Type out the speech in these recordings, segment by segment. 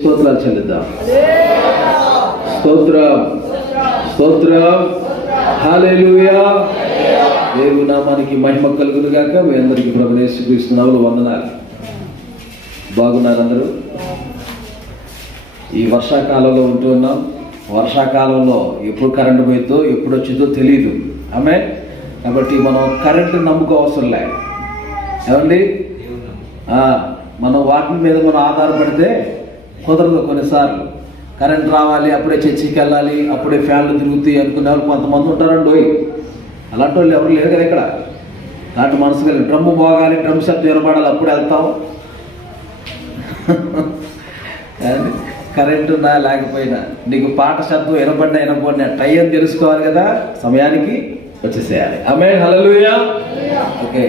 స్తోత్రాలు చెల్లిద్దాం. స్తోత్రం స్తోత్రం హల్లెలూయా. దేవుని నామానికి మహిమ కలుగును గాక. మీ అందరికీ ప్రభువు యేసుక్రీస్తు నామములో వందనాలు. బాగున్నారు అందరూ? ఈ వర్షాకాలంలో ఉంటున్నాం. వర్షాకాలంలో ఎప్పుడు కరెంటు పోయిందో ఎప్పుడు వచ్చిందో తెలియదు. ఆమేన్. కాబట్టి మనం కరెంటు నమ్ముకోవసరం లే. ఏమండి, మనం వాటి మీద మనం ఆధారపడితే కుదరదు. కొన్నిసార్లు కరెంట్ రావాలి, అప్పుడే చర్చికి వెళ్ళాలి, అప్పుడే ఫ్యాన్లు తిరుగుతాయి అనుకునే వాళ్ళు కొంతమంది ఉంటారండి. అలాంటి వాళ్ళు ఎవరు లేరు కదా ఇక్కడ. అలాంటి మనసు కలిగి డ్రమ్ము మోగాలి, డ్రమ్ శబ్దం వినపడాలి, అప్పుడు వెళ్తాం. కరెంట్ ఉన్నా లేకపోయినా నీకు పాట శబ్దం వినపడినా టైం తెలుసుకోవాలి కదా, సమయానికి వచ్చేసేయాలి. ఆమేన్. హల్లెలూయా. ఓకే,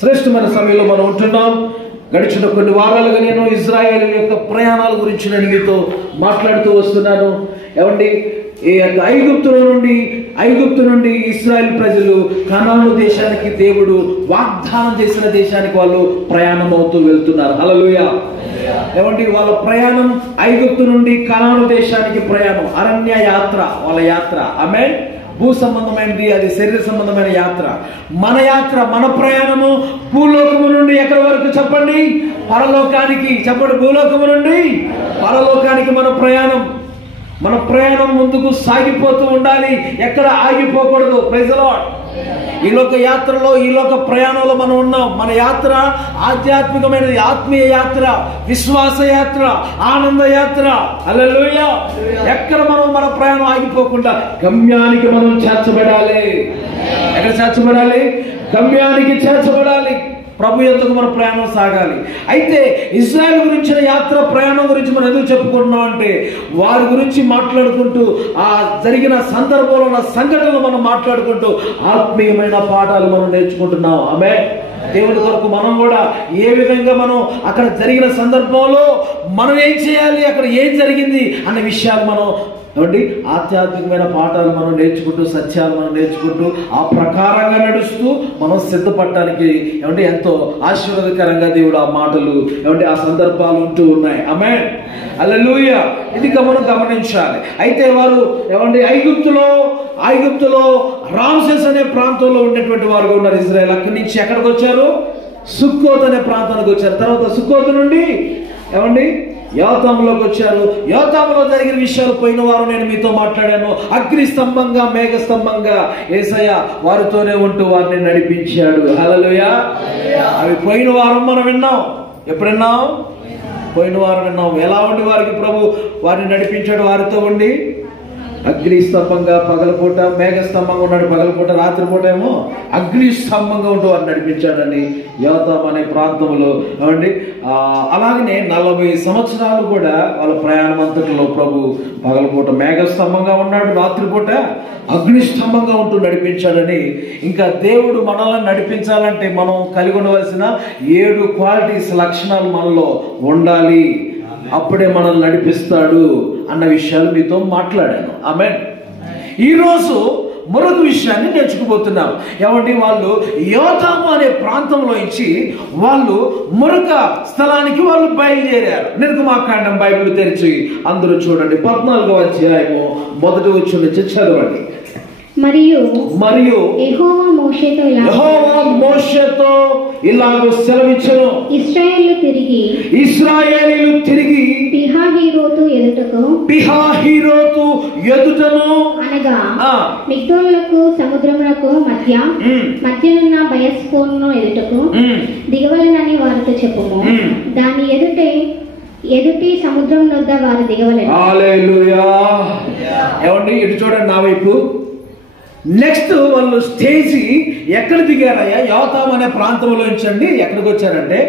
శ్రేష్టమైన సమయంలో మనం ఉంటున్నాం. గడిచిన కొన్ని వారాలుగా నేను ఇజ్రాయేల్ యొక్క ప్రయాణాల గురించి నేను మీతో మాట్లాడుతూ వస్తున్నాను. ఏమండి, ఐగుప్తు నుండి ఇశ్రాయేల్ ప్రజలు కనాను దేశానికి, దేవుడు వాగ్దానం చేసిన దేశానికి వాళ్ళు ప్రయాణం అవుతూ వెళ్తున్నారు. హల్లెలూయా. ఏమండి, వాళ్ళ ప్రయాణం ఐగుప్తు నుండి కనాను దేశానికి ప్రయాణం, అరణ్య యాత్ర వాళ్ళ యాత్ర. ఆమేన్. భూ సంబంధమైనది, అది శరీర సంబంధమైన యాత్ర. మన యాత్ర, మన ప్రయాణము భూలోకము నుండి ఎక్కడి వరకు చెప్పండి? పరలోకానికి. చెప్పండి, భూలోకము నుండి పరలోకానికి మన ప్రయాణం. మన ప్రయాణం ముందుకు సాగిపోతూ ఉండాలి, ఎక్కడ ఆగిపోకూడదు. Praise the lord. ఈ లోక యాత్రలో, ఈ లోక ప్రయాణంలో మనం ఉన్నాం. మన యాత్ర ఆధ్యాత్మికమైనది, ఆత్మీయ యాత్ర, విశ్వాస యాత్ర, ఆనంద యాత్ర. హల్లెలూయా. ఎక్కడ మనం మన ప్రయాణం ఆగిపోకుండా గమ్యానికి మనం చేర్చబడాలి. ఎక్కడ చేర్చబడాలి? గమ్యానికి చేర్చబడాలి. ప్రభు యొద్దకు మన ప్రయాణం సాగాలి. అయితే ఇజ్రాయెల్ గురించిన యాత్ర, ప్రయాణం గురించి మనం ఎందుకు చెప్పుకుంటున్నాం అంటే, వారి గురించి మాట్లాడుకుంటూ, ఆ జరిగిన సందర్భంలో ఉన్న సంఘటనలు మనం మాట్లాడుకుంటూ ఆత్మీయమైన పాఠాలు మనం నేర్చుకుంటున్నాం. ఆమేన్. దేవుని కొరకు మనం కూడా ఏ విధంగా మనం అక్కడ జరిగిన సందర్భంలో మనం ఏం చేయాలి, అక్కడ ఏం జరిగింది అన్న విషయాలు మనం ఏమండి ఆధ్యాత్మికమైన పాఠాలు మనం నేర్చుకుంటూ, సత్యాలు మనం నేర్చుకుంటూ, ఆ ప్రకారంగా నడుస్తూ మనం సిద్ధపడటానికి ఏమంటే ఎంతో ఆశీర్వాదకరంగా దేవుడు ఆ మాటలు ఏమంటే ఆ సందర్భాలు ఉంటూ ఉన్నాయి. ఆమేన్. హల్లెలూయా. ఇది మనం గమనించాలి. అయితే వారు ఏమండి ఐగుప్తులో రామ్సెస్ అనే ప్రాంతంలో ఉండేటువంటి వారుగా ఉన్నారు ఇజ్రాయెల్. అక్కడి నుంచి ఎక్కడికి వచ్చారు? సుక్కోత్ అనే ప్రాంతానికి వచ్చారు. తర్వాత సుక్కోత్ నుండి ఏమండి యోతాములోకి వచ్చారు. యోతాములో జరిగిన విషయాలు పోయిన వారు నేను మీతో మాట్లాడాను. అగ్ని స్తంభంగా, మేఘ స్తంభంగా యేసయ్య వారితోనే ఉంటూ వారిని నడిపించాడు. హల్లెలూయా. అవి పోయిన వారం మనం విన్నాం. ఎప్పుడు విన్నాం? పోయిన వారం విన్నాం. ఎలా ఉండి వారికి ప్రభు వారిని నడిపించాడు? వారితో ఉండి అగ్ని స్తంభంగా పగలపూట, మేఘ స్తంభంగా ఉన్నాడు పగలపూట, రాత్రిపూట ఏమో అగ్ని స్తంభంగా ఉంటూ వారిని నడిపించాడని యోతాము అనే ప్రాంతంలో. ఏమండి, అలాగనే 40 సంవత్సరాలు కూడా వాళ్ళ ప్రయాణం అంతటిలో ప్రభు పగలపూట మేఘ స్తంభంగా ఉన్నాడు, రాత్రిపూట అగ్ని స్తంభంగా ఉంటూ నడిపించాడని. ఇంకా దేవుడు మనల్ని నడిపించాలంటే మనం కలిగి ఉండవలసిన 7 క్వాలిటీస్, లక్షణాలు మనలో ఉండాలి. అప్పుడే మనల్ని నడిపిస్తాడు అన్న విషయాలు మీతో మాట్లాడాను. ఆమేన్. ఈరోజు మరొక విషయాన్ని నేర్చుకోబోతున్నాం. ఏమంటే, వాళ్ళు యోతాము అనే ప్రాంతంలో నుంచి వాళ్ళు మరొక స్థలానికి వాళ్ళు బయలుదేరారు. నిర్గమాకాండం బైబిల్ తెరిచి అందరూ చూడండి. 14వ అధ్యాయము 1వ వచనం నుంచి చదవండి. మరియు యెహోవా మోషేతో ఇలాగ సెలవిచ్చెను, ఇశ్రాయేలీయులు తిరిగి పిహహీరోతు ఎదుటను అనగా మిగ్దోలులకు సముద్రములకు మధ్యనున్న బయస్ఫోను ఎదుటకు దిగవలెనని వారితో చెప్పుము. దాని ఎదుటి సముద్రం వద్ద వారు దిగవలెను. హల్లెలూయా. ఏమండి, ఇటు చూడండి నా వైపు. నెక్స్ట్ వాళ్ళు స్టేజి ఎక్కడ దిగారయ్యా? యోతాము అనే ప్రాంతంలో నుంచండి ఎక్కడికి వచ్చారంటే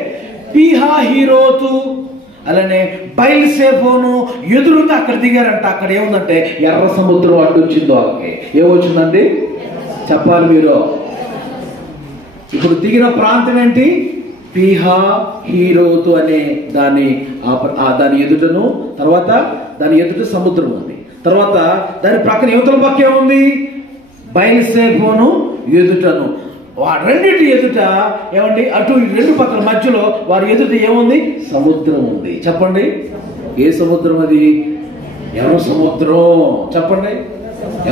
పిహహీరోతు, అలానే బయల్సేఫోను ఎదురుగా అక్కడ దిగారంట. అక్కడ ఏముందంటే ఎర్ర సముద్రం అడ్డు వచ్చిందో. వాళ్ళకి ఏమొచ్చిందండి చెప్పాలి మీరు. ఇప్పుడు దిగిన ప్రాంతం ఏంటి? పిహహీరోతు అనే దాని ఎదుటను, తర్వాత దాని ఎదుట సముద్రం ఉంది, తర్వాత దాని ప్రక్కన యువతల పక్కే ఉంది బయల్సేఫోను ఎదుటను. రెండింటి ఎదుట ఏమండి, అటు రెండు పక్కల మధ్యలో వారి ఎదుట ఏముంది? సముద్రం ఉంది. చెప్పండి, ఏ సముద్రం అది? ఎర్ర సముద్రం. చెప్పండి,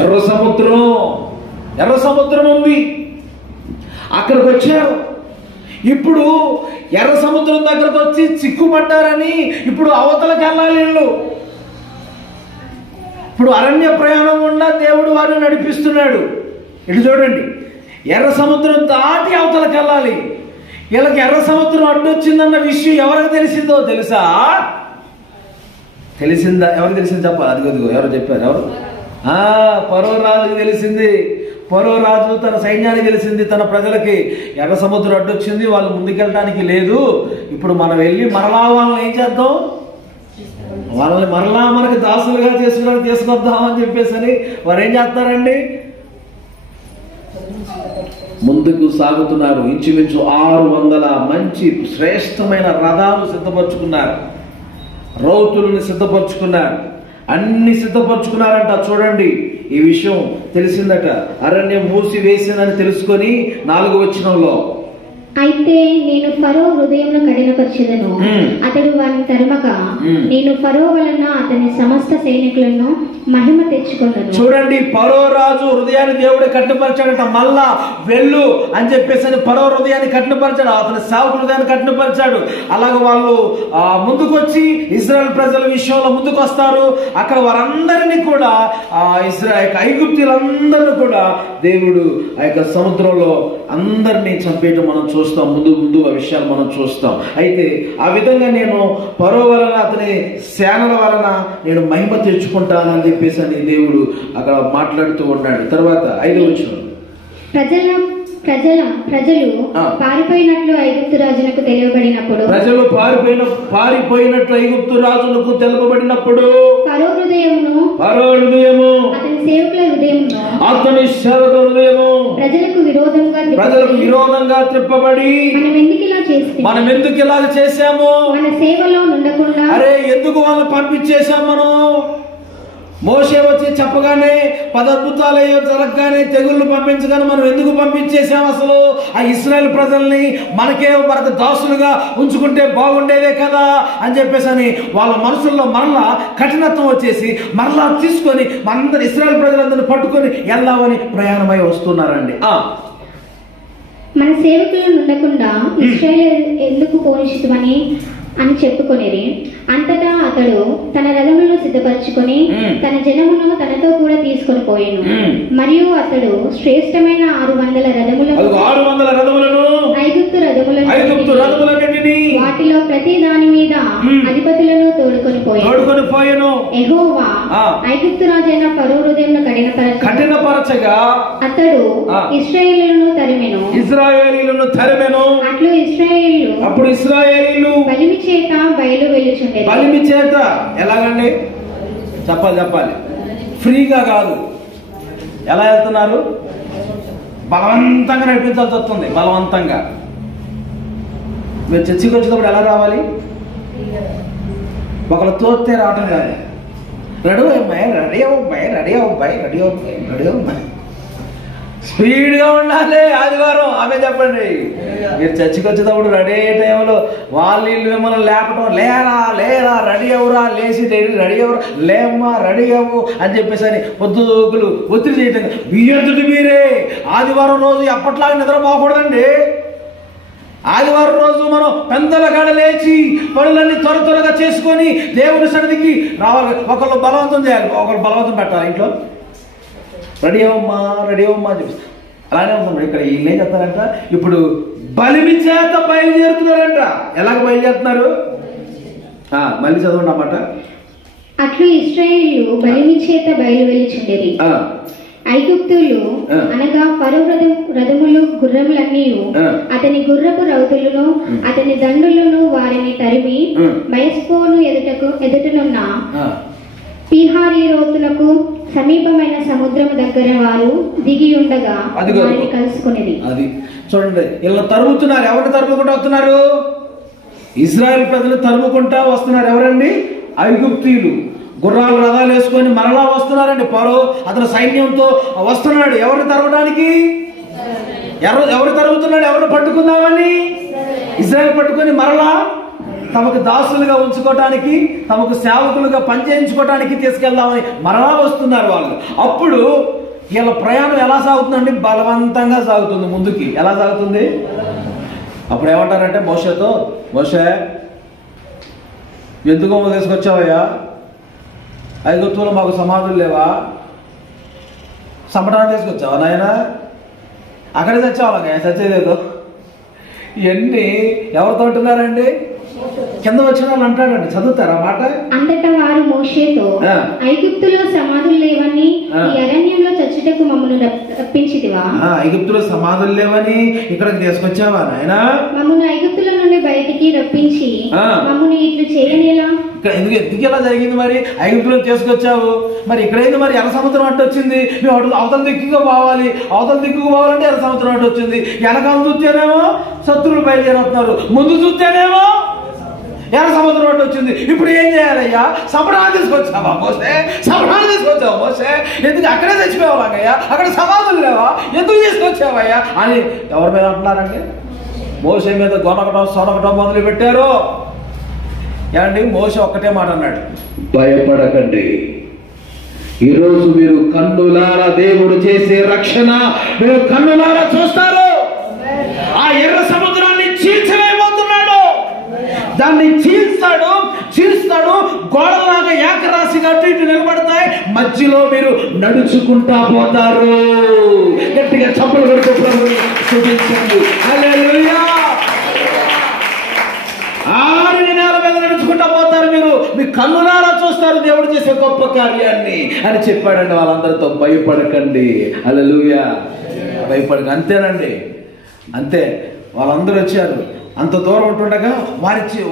ఎర్ర సముద్రం. ఎర్ర సముద్రం ఉంది. అక్కడికి వచ్చారు. ఇప్పుడు ఎర్ర సముద్రం దగ్గరకు వచ్చి చిక్కుపడ్డారని ఇప్పుడు అవతలకి వెళ్ళాలి వీళ్ళు. ఇప్పుడు అరణ్య ప్రయాణం గుండా దేవుడు వారిని నడిపిస్తున్నాడు. ఇటు చూడండి, ఎర్ర సముద్రం దాటి అవతలకి వెళ్ళాలి. వీళ్ళకి ఎర్ర సముద్రం అడ్డొచ్చిందన్న విషయం ఎవరికి తెలిసిందో తెలుసా? తెలిసిందా? ఎవరికి తెలిసింది చెప్పాలి. అదిగో ఎవరు చెప్పారు? ఎవరు? ఫరో రాజుకి తెలిసింది. ఫరో రాజు తన సైన్యానికి తెలిసింది, తన ప్రజలకి ఎర్ర సముద్రం అడ్డొచ్చింది, వాళ్ళు ముందుకెళ్ళడానికి లేదు. ఇప్పుడు మనం వెళ్ళి మరలా వాళ్ళని ఏం చేద్దాం? వాళ్ళని మరలా మనకి దాసులుగా తీసుకొద్దాం అని చెప్పేసి వారు ఏం చేస్తారండి? ముందుకు సాగుతున్నారు. ఇంచుమించు 600 మంచి శ్రేష్టమైన రథాలు సిద్ధపరచుకున్నారు, రౌతులను సిద్ధపరచుకున్నారు, అన్ని సిద్ధపరచుకున్నారంట. చూడండి, ఈ విషయం తెలిసిందట. అరణ్యం మూసి వేసిందని తెలుసుకొని 4వ వచనంలో, అయితే నేను ఫరో హృదయంలో కఠినపరిచెదను, అతడు వారిని తరుమక నేను ఫరో వలన అతని సమస్త సైనికులను మహిమ తెచ్చుకున్నాను. చూడండి, ఫరో రాజు హృదయాన్ని దేవుడు కఠినపరిచాడట. మళ్ళా వెళ్ళు అని చెప్పేసి ఫరో హృదయాన్ని కఠినపరిచాడు, అతని సేవకుల హృదయాన్ని కఠినపరిచాడు. అలాగే వాళ్ళు ముందుకు వచ్చి ఇశ్రాయేల్ ప్రజల విషయంలో ముందుకు వస్తారు. అక్కడ వారందరినీ కూడా ఐగుప్తీయులందరినీ కూడా దేవుడు ఆ యొక్క సముద్రంలో అందరినీ చంపేయటం మనం చూస్తాం. ముందు ఆ విషయాలు మనం చూస్తాం. అయితే ఆ విధంగా నేను ఫరో వలన అతని సేనల వలన నేను మహిమ తెచ్చుకుంటానని చెప్పేసి అని దేవుడు అక్కడ మాట్లాడుతూ ఉన్నాడు. తర్వాత 5వ వచనం, ప్రజలు పారిపోయినట్లు ఐగుప్తు రాజునకు తెలియబడినప్పుడు, ఐగుప్తు రాజునకు తెలుపబడినప్పుడు ఫరో హృదయమును అతని సేవకుల హృదయము ప్రజలకు విరోధంగా త్రిప్పబడి మనం ఎందుకు ఇలాగ చేశాము? మన సేవలో ఉండకుండా అరే ఎందుకు వాళ్ళని పంపించేశాం? మనం మోషే వచ్చి చెప్పగానే 10 అద్భుతాలు జరగగానే తెగుళ్ళు పంపించగానే మనం ఎందుకు పంపించేసాం? అసలు ఆ ఇశ్రాయేల్ ప్రజల్ని మనకు దాసులుగా ఉంచుకుంటే బాగుండేదే కదా అని చెప్పేసి అని వాళ్ళ మనసుల్లో మరలా కఠినత్వం వచ్చేసి మరలా తీసుకొని మనందరూ ఇశ్రాయేల్ ప్రజలందరినీ పట్టుకొని వెళ్దామని ప్రయాణమై వస్తున్నారండి. మన సేవకులను ఉండకుండా ఇశ్రాయేలు ఎందుకు పోషితమని అని చెప్పుకొనేది. అంతటా అతడు తన రథములను సిద్ధపరచుకొని తన జనమును తనతో కూడా తీసుకొని పోయాను. మరియు అతడు శ్రేష్టమైన 600 రథములను ఐగుప్తు రథములన్నిటినీ వాటిలో ప్రతి దాని మీద అధిపతులను తోడుకొని పోయాను. యెహోవా ఐగుప్తు రాజైన ఫరో హృదయంను కఠినపరచగా అతడు ఇశ్రాయేలును తరిమెను. అట్లు ఇశ్రాయేలు బలిమి చేత బయలు వెళ్ళుచుండెను. బలిమి చేత ఎలాగండి? చెప్పాలి. ఫ్రీగా కాదు. ఎలా వెళ్తున్నారు? బలవంతంగా నడిపించాల్సి వస్తుంది. బలవంతంగా. మీరు చర్చికి వచ్చినప్పుడు ఎలా రావాలి? ఒకళ్ళు తోస్తే రావటం కాదు. రెడీ అవ్వమ్మాయి స్పీడ్గా ఉండాలి. ఆదివారం ఆమె చెప్పండి. మీరు చర్చికి వచ్చేటప్పుడు రెడీ అయ్యే టైంలో వాళ్ళు మిమ్మల్ని లేపటం, లేరా రెడీ అవ్వరా, లేచి రెడీ అవ్వరా, లేమ్మా రెడీ అవ్వు అని చెప్పేసి అని పొద్దుకులు ఒత్తిడి చేయటం. బియ్యంతుడి మీరే ఆదివారం రోజు ఎప్పట్లాగా నిద్రపోకూడదండి. ఆదివారం రోజు మనం పెందల గడ లేచి పనులన్నీ త్వరగా చేసుకొని దేవుని సన్నిధికి రావాలి. ఒకళ్ళు బలవంతం చేయాలి, ఒకళ్ళు బలవంతం పెట్టాలి. ఇంట్లో రెడీ అవ్వమ్మా చెప్పి అలానే ఉంటుంది. ఇక్కడ వీళ్ళు ఏం చెప్తారంట? ఇప్పుడు బలిమి చేత బయలుదేరుతున్నారంట. ఎలాగ బయలుదేరుతున్నారు? మళ్ళీ చదవండి అన్నమాట. అట్లు ఇశ్రాయేలు బలిమి చేత బయలు వెళ్ళుచుండేది. ఐగుప్తులు అనగా ఫరో రథములు గుర్రములన్నీ అతని గుర్రపు రౌతులను అతని దండులను వారిని తరిమి బయస్పోను ఎదుటనున్న పీహారీరోతులకు సమీపమైన సముద్రము దగ్గర వారు దిగి ఉండగా వారిని కలుసుకునేది. అది చూడండి, ఇలా తరుముతున్నారు. ఎవరిని తరుముకుంటూ వస్తున్నారు? ఇశ్రాయేల్ ప్రజలు తరుముకుంటా వస్తున్నారు. ఎవరండి? ఐగుప్తీయులు. గుర్రాలు రథాలు వేసుకొని మరలా వస్తున్నారండి. ఫరో అతని సైన్యంతో వస్తున్నాడు. ఎవరిని తరవడానికి? ఎవరు తరుగుతున్నాడు? ఎవరు పట్టుకుందామని? ఇజ్రాయెల్ పట్టుకొని మరలా తమకు దాసులుగా ఉంచుకోవటానికి, తమకు సేవకులుగా పనిచేయించుకోవటానికి తీసుకెళ్దామని మరలా వస్తున్నారు వాళ్ళు. అప్పుడు వీళ్ళ ప్రయాణం ఎలా సాగుతుందండి? బలవంతంగా సాగుతుంది ముందుకి. ఎలా సాగుతుంది? అప్పుడు ఏమంటారంటే మోషేతో, మోషే ఎందుకు తీసుకొచ్చావయ్యా? ఐగుప్తులో మాకు సమాధులు లేవా? సంపడానికి తీసుకొచ్చావా నాయన? అక్కడే చచ్చావాలంగా, చచ్చేదేదో. ఇవన్నీ ఎవరితో ఉంటున్నారండి? కింద వచ్చిన వాళ్ళు అంటాడండి, చదువుతారా మాట? అంతటా వారు మోషేతో, ఐగుప్తులో సమాధులు లేవని ఈ అరణ్యంలో చచ్చుటకు మమ్మల్ని రప్పించితివా? ఐగుప్తులో సమాధులు లేవని ఇక్కడికి తీసుకొచ్చావా నాయన? మమ్మల్ని ఐగుప్తుల నుండి బయటికి రప్పించి మమ్మల్ని ఇట్లు చేయనేలా? ఎందుకు ఇలా జరిగింది? మరి ఐగుప్తులో తీసుకొచ్చావు, మరి ఇక్కడైంది మరి ఎర్ర సముద్రం అంటే వచ్చింది. మేము అవతల దిక్కుగా పోవాలి, అవతల దిక్కుకు పోవాలంటే ఎర్ర సముద్రం అంటే వచ్చింది. వెనకాల చూస్తేనేమో శత్రువులు బయలుదేరుతున్నారు, ముందు చూస్తేనేమో ఎర్ర సముద్రం అంటే వచ్చింది. ఇప్పుడు ఏం చేయాలయ్యా? సంపడానికి తీసుకొచ్చావా మోసే? సంపడానికి తీసుకొచ్చావా మోసే? ఎందుకు అక్కడే చచ్చిపోవాలయ్యా? అక్కడ సమాధులు లేవా? ఎందుకు తీసుకొచ్చావయ్యా అని ఎవరి మీద అంటున్నారండి? మోసే మీద గొనకటం సొనకటం మొదలు పెట్టారు. ఏమండి? మోసే ఒక్కటే మాట అన్నాడు, భయపడకండి. ఈరోజు మీరు కన్నులారా దేవుడు చేసే రక్షణ మీరు కన్నులారా చూస్తారు. ఆ ఎర్ర సముద్రాన్ని చీల్చలేకపోతున్నాడు. దాన్ని చీల్స్తాడు. గోడలాగా ఏకరాశిగా అటు ఇటు నిలబడతాయి. మధ్యలో మీరు నడుచుకుంటా పోతారు. గట్టిగా చప్పలు కొడుతూ ప్రభువుని స్తుతించండి. హల్లెలూయా. ఆరిని నేల మీద నడుచుకుంటా పోతారు. మీరు మీ కన్నులారా చూస్తారు దేవుడు చేసే గొప్ప కార్యాన్ని అని చెప్పాడండి వాళ్ళందరితో. భయపడకండి. హల్లెలూయా. భయపడక. అంతేనండి, అంతే. వాళ్ళందరూ వచ్చారు. అంత దూరం ఉంటుండగా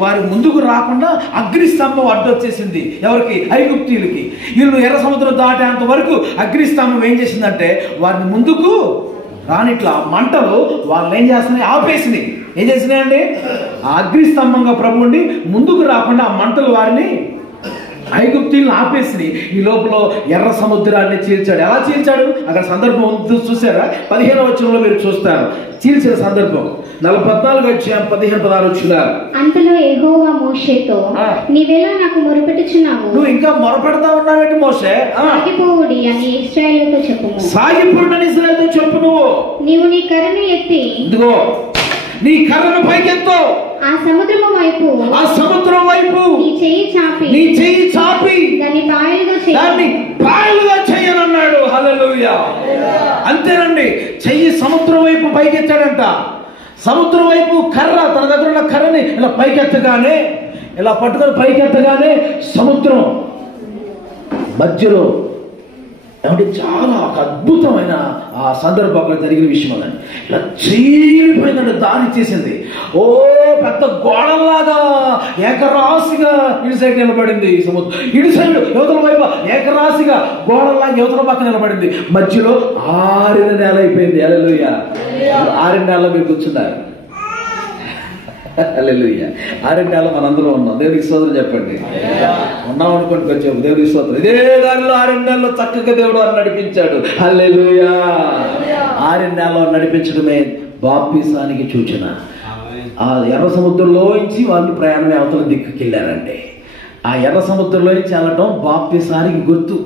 వారి ముందుకు రాకుండా అగ్నిస్తంభం అడ్డొచ్చేసింది. ఎవరికి? ఐగుప్తీయులకి. వీళ్ళు ఎర్ర సముద్రం దాటేంత వరకు అగ్నిస్తంభం ఏం చేసిందంటే వారిని ముందుకు రానిట్లా మంటలు వాళ్ళని ఏం చేస్తున్నాయి? ఆపేసినాయి. ఏం చేసినాయండి? ఆ అగ్నిస్తంభంగా ప్రభువుని ముందుకు రాకుండా ఆ మంటలు వారిని ఐగుప్తీయులను ఆపేసి ఈ లోపల ఎర్ర సముద్రాన్ని చీల్చాడు. ఎలా చీల్చాడు? అక్కడ సందర్భం చూసారా? 15వ వచనంలో మీరు చూస్తారు చీల్చిన సందర్భం. 14 అధ్యాయం 15-16 వచనాలు. అంతలో యెహోవా మోషేతో, నీవెలా నాకు మొరపెట్టుచున్నావు? నువ్వు ఇంకా మొరపెడతా ఉన్నావేంటి మోషే? సాగిపోవుడి అని ఇశ్రాయేలుతో చెప్పుము. సాగిపోండి అని ఇశ్రాయేలుతో చెప్పు. నీవు నీ కర్రను ఎత్తి, ఇదిగో నీ కర్రను పైకెత్తు, ఆ సముద్రం వైపు నీ చెయ్యి చాపి దాన్ని పాయలుగా చేయనన్నాడు. హల్లెలూయా. అంతేనండి. చెయ్యి సముద్రం వైపు పైకెత్తాడంట. సముద్రం వైపు కర్ర, తన దగ్గర ఉన్న కర్రని ఇలా పైకెత్తగానే, ఇలా పట్టుకొని పైకెత్తగానే సముద్రం మధ్యలో ఏమంటే చాలా ఒక అద్భుతమైన ఆ సందర్భంలో జరిగిన విషయం అదండి. ఇలా చీలిపోయిందంటే దారి చేసింది. ఓ పెద్ద గోడల్లాగా ఏకరాశిగా ఇటు సైడ్ నిలబడింది ఈ సముద్రం. ఇటు సైడ్ యువతల వైపు ఏకరాశిగా గోడల్లాగా యువతల పక్క నిలబడింది. మధ్యలో ఆరిన నేల అయిపోయింది. హల్లెలూయా. ఆరిన నేలలో మీరు కూర్చున్నారు. హల్లెలూయా. ఆరిన నేల మనందరం ఉన్నాం. దేవుడికి స్తోత్రం చెప్పండి. ఉన్నాం అనుకోండి కొంచెం. దేవుడికి స్తోత్రం. ఇదే దానిలో ఆరిన నెలలో చక్కగా దేవుడు అని నడిపించాడు. హల్లెలూయా. ఆరిన నెలలో నడిపించడమే బాప్తిసానికి సూచన. ఆ ఎర్ర సముద్రంలోంచి వాళ్ళు ప్రయాణమే అవతల దిక్కుకి వెళ్ళారండి. ఆ ఎర్ర సముద్రంలోంచి వెళ్ళటం బాప్తిసానికి గుర్తు.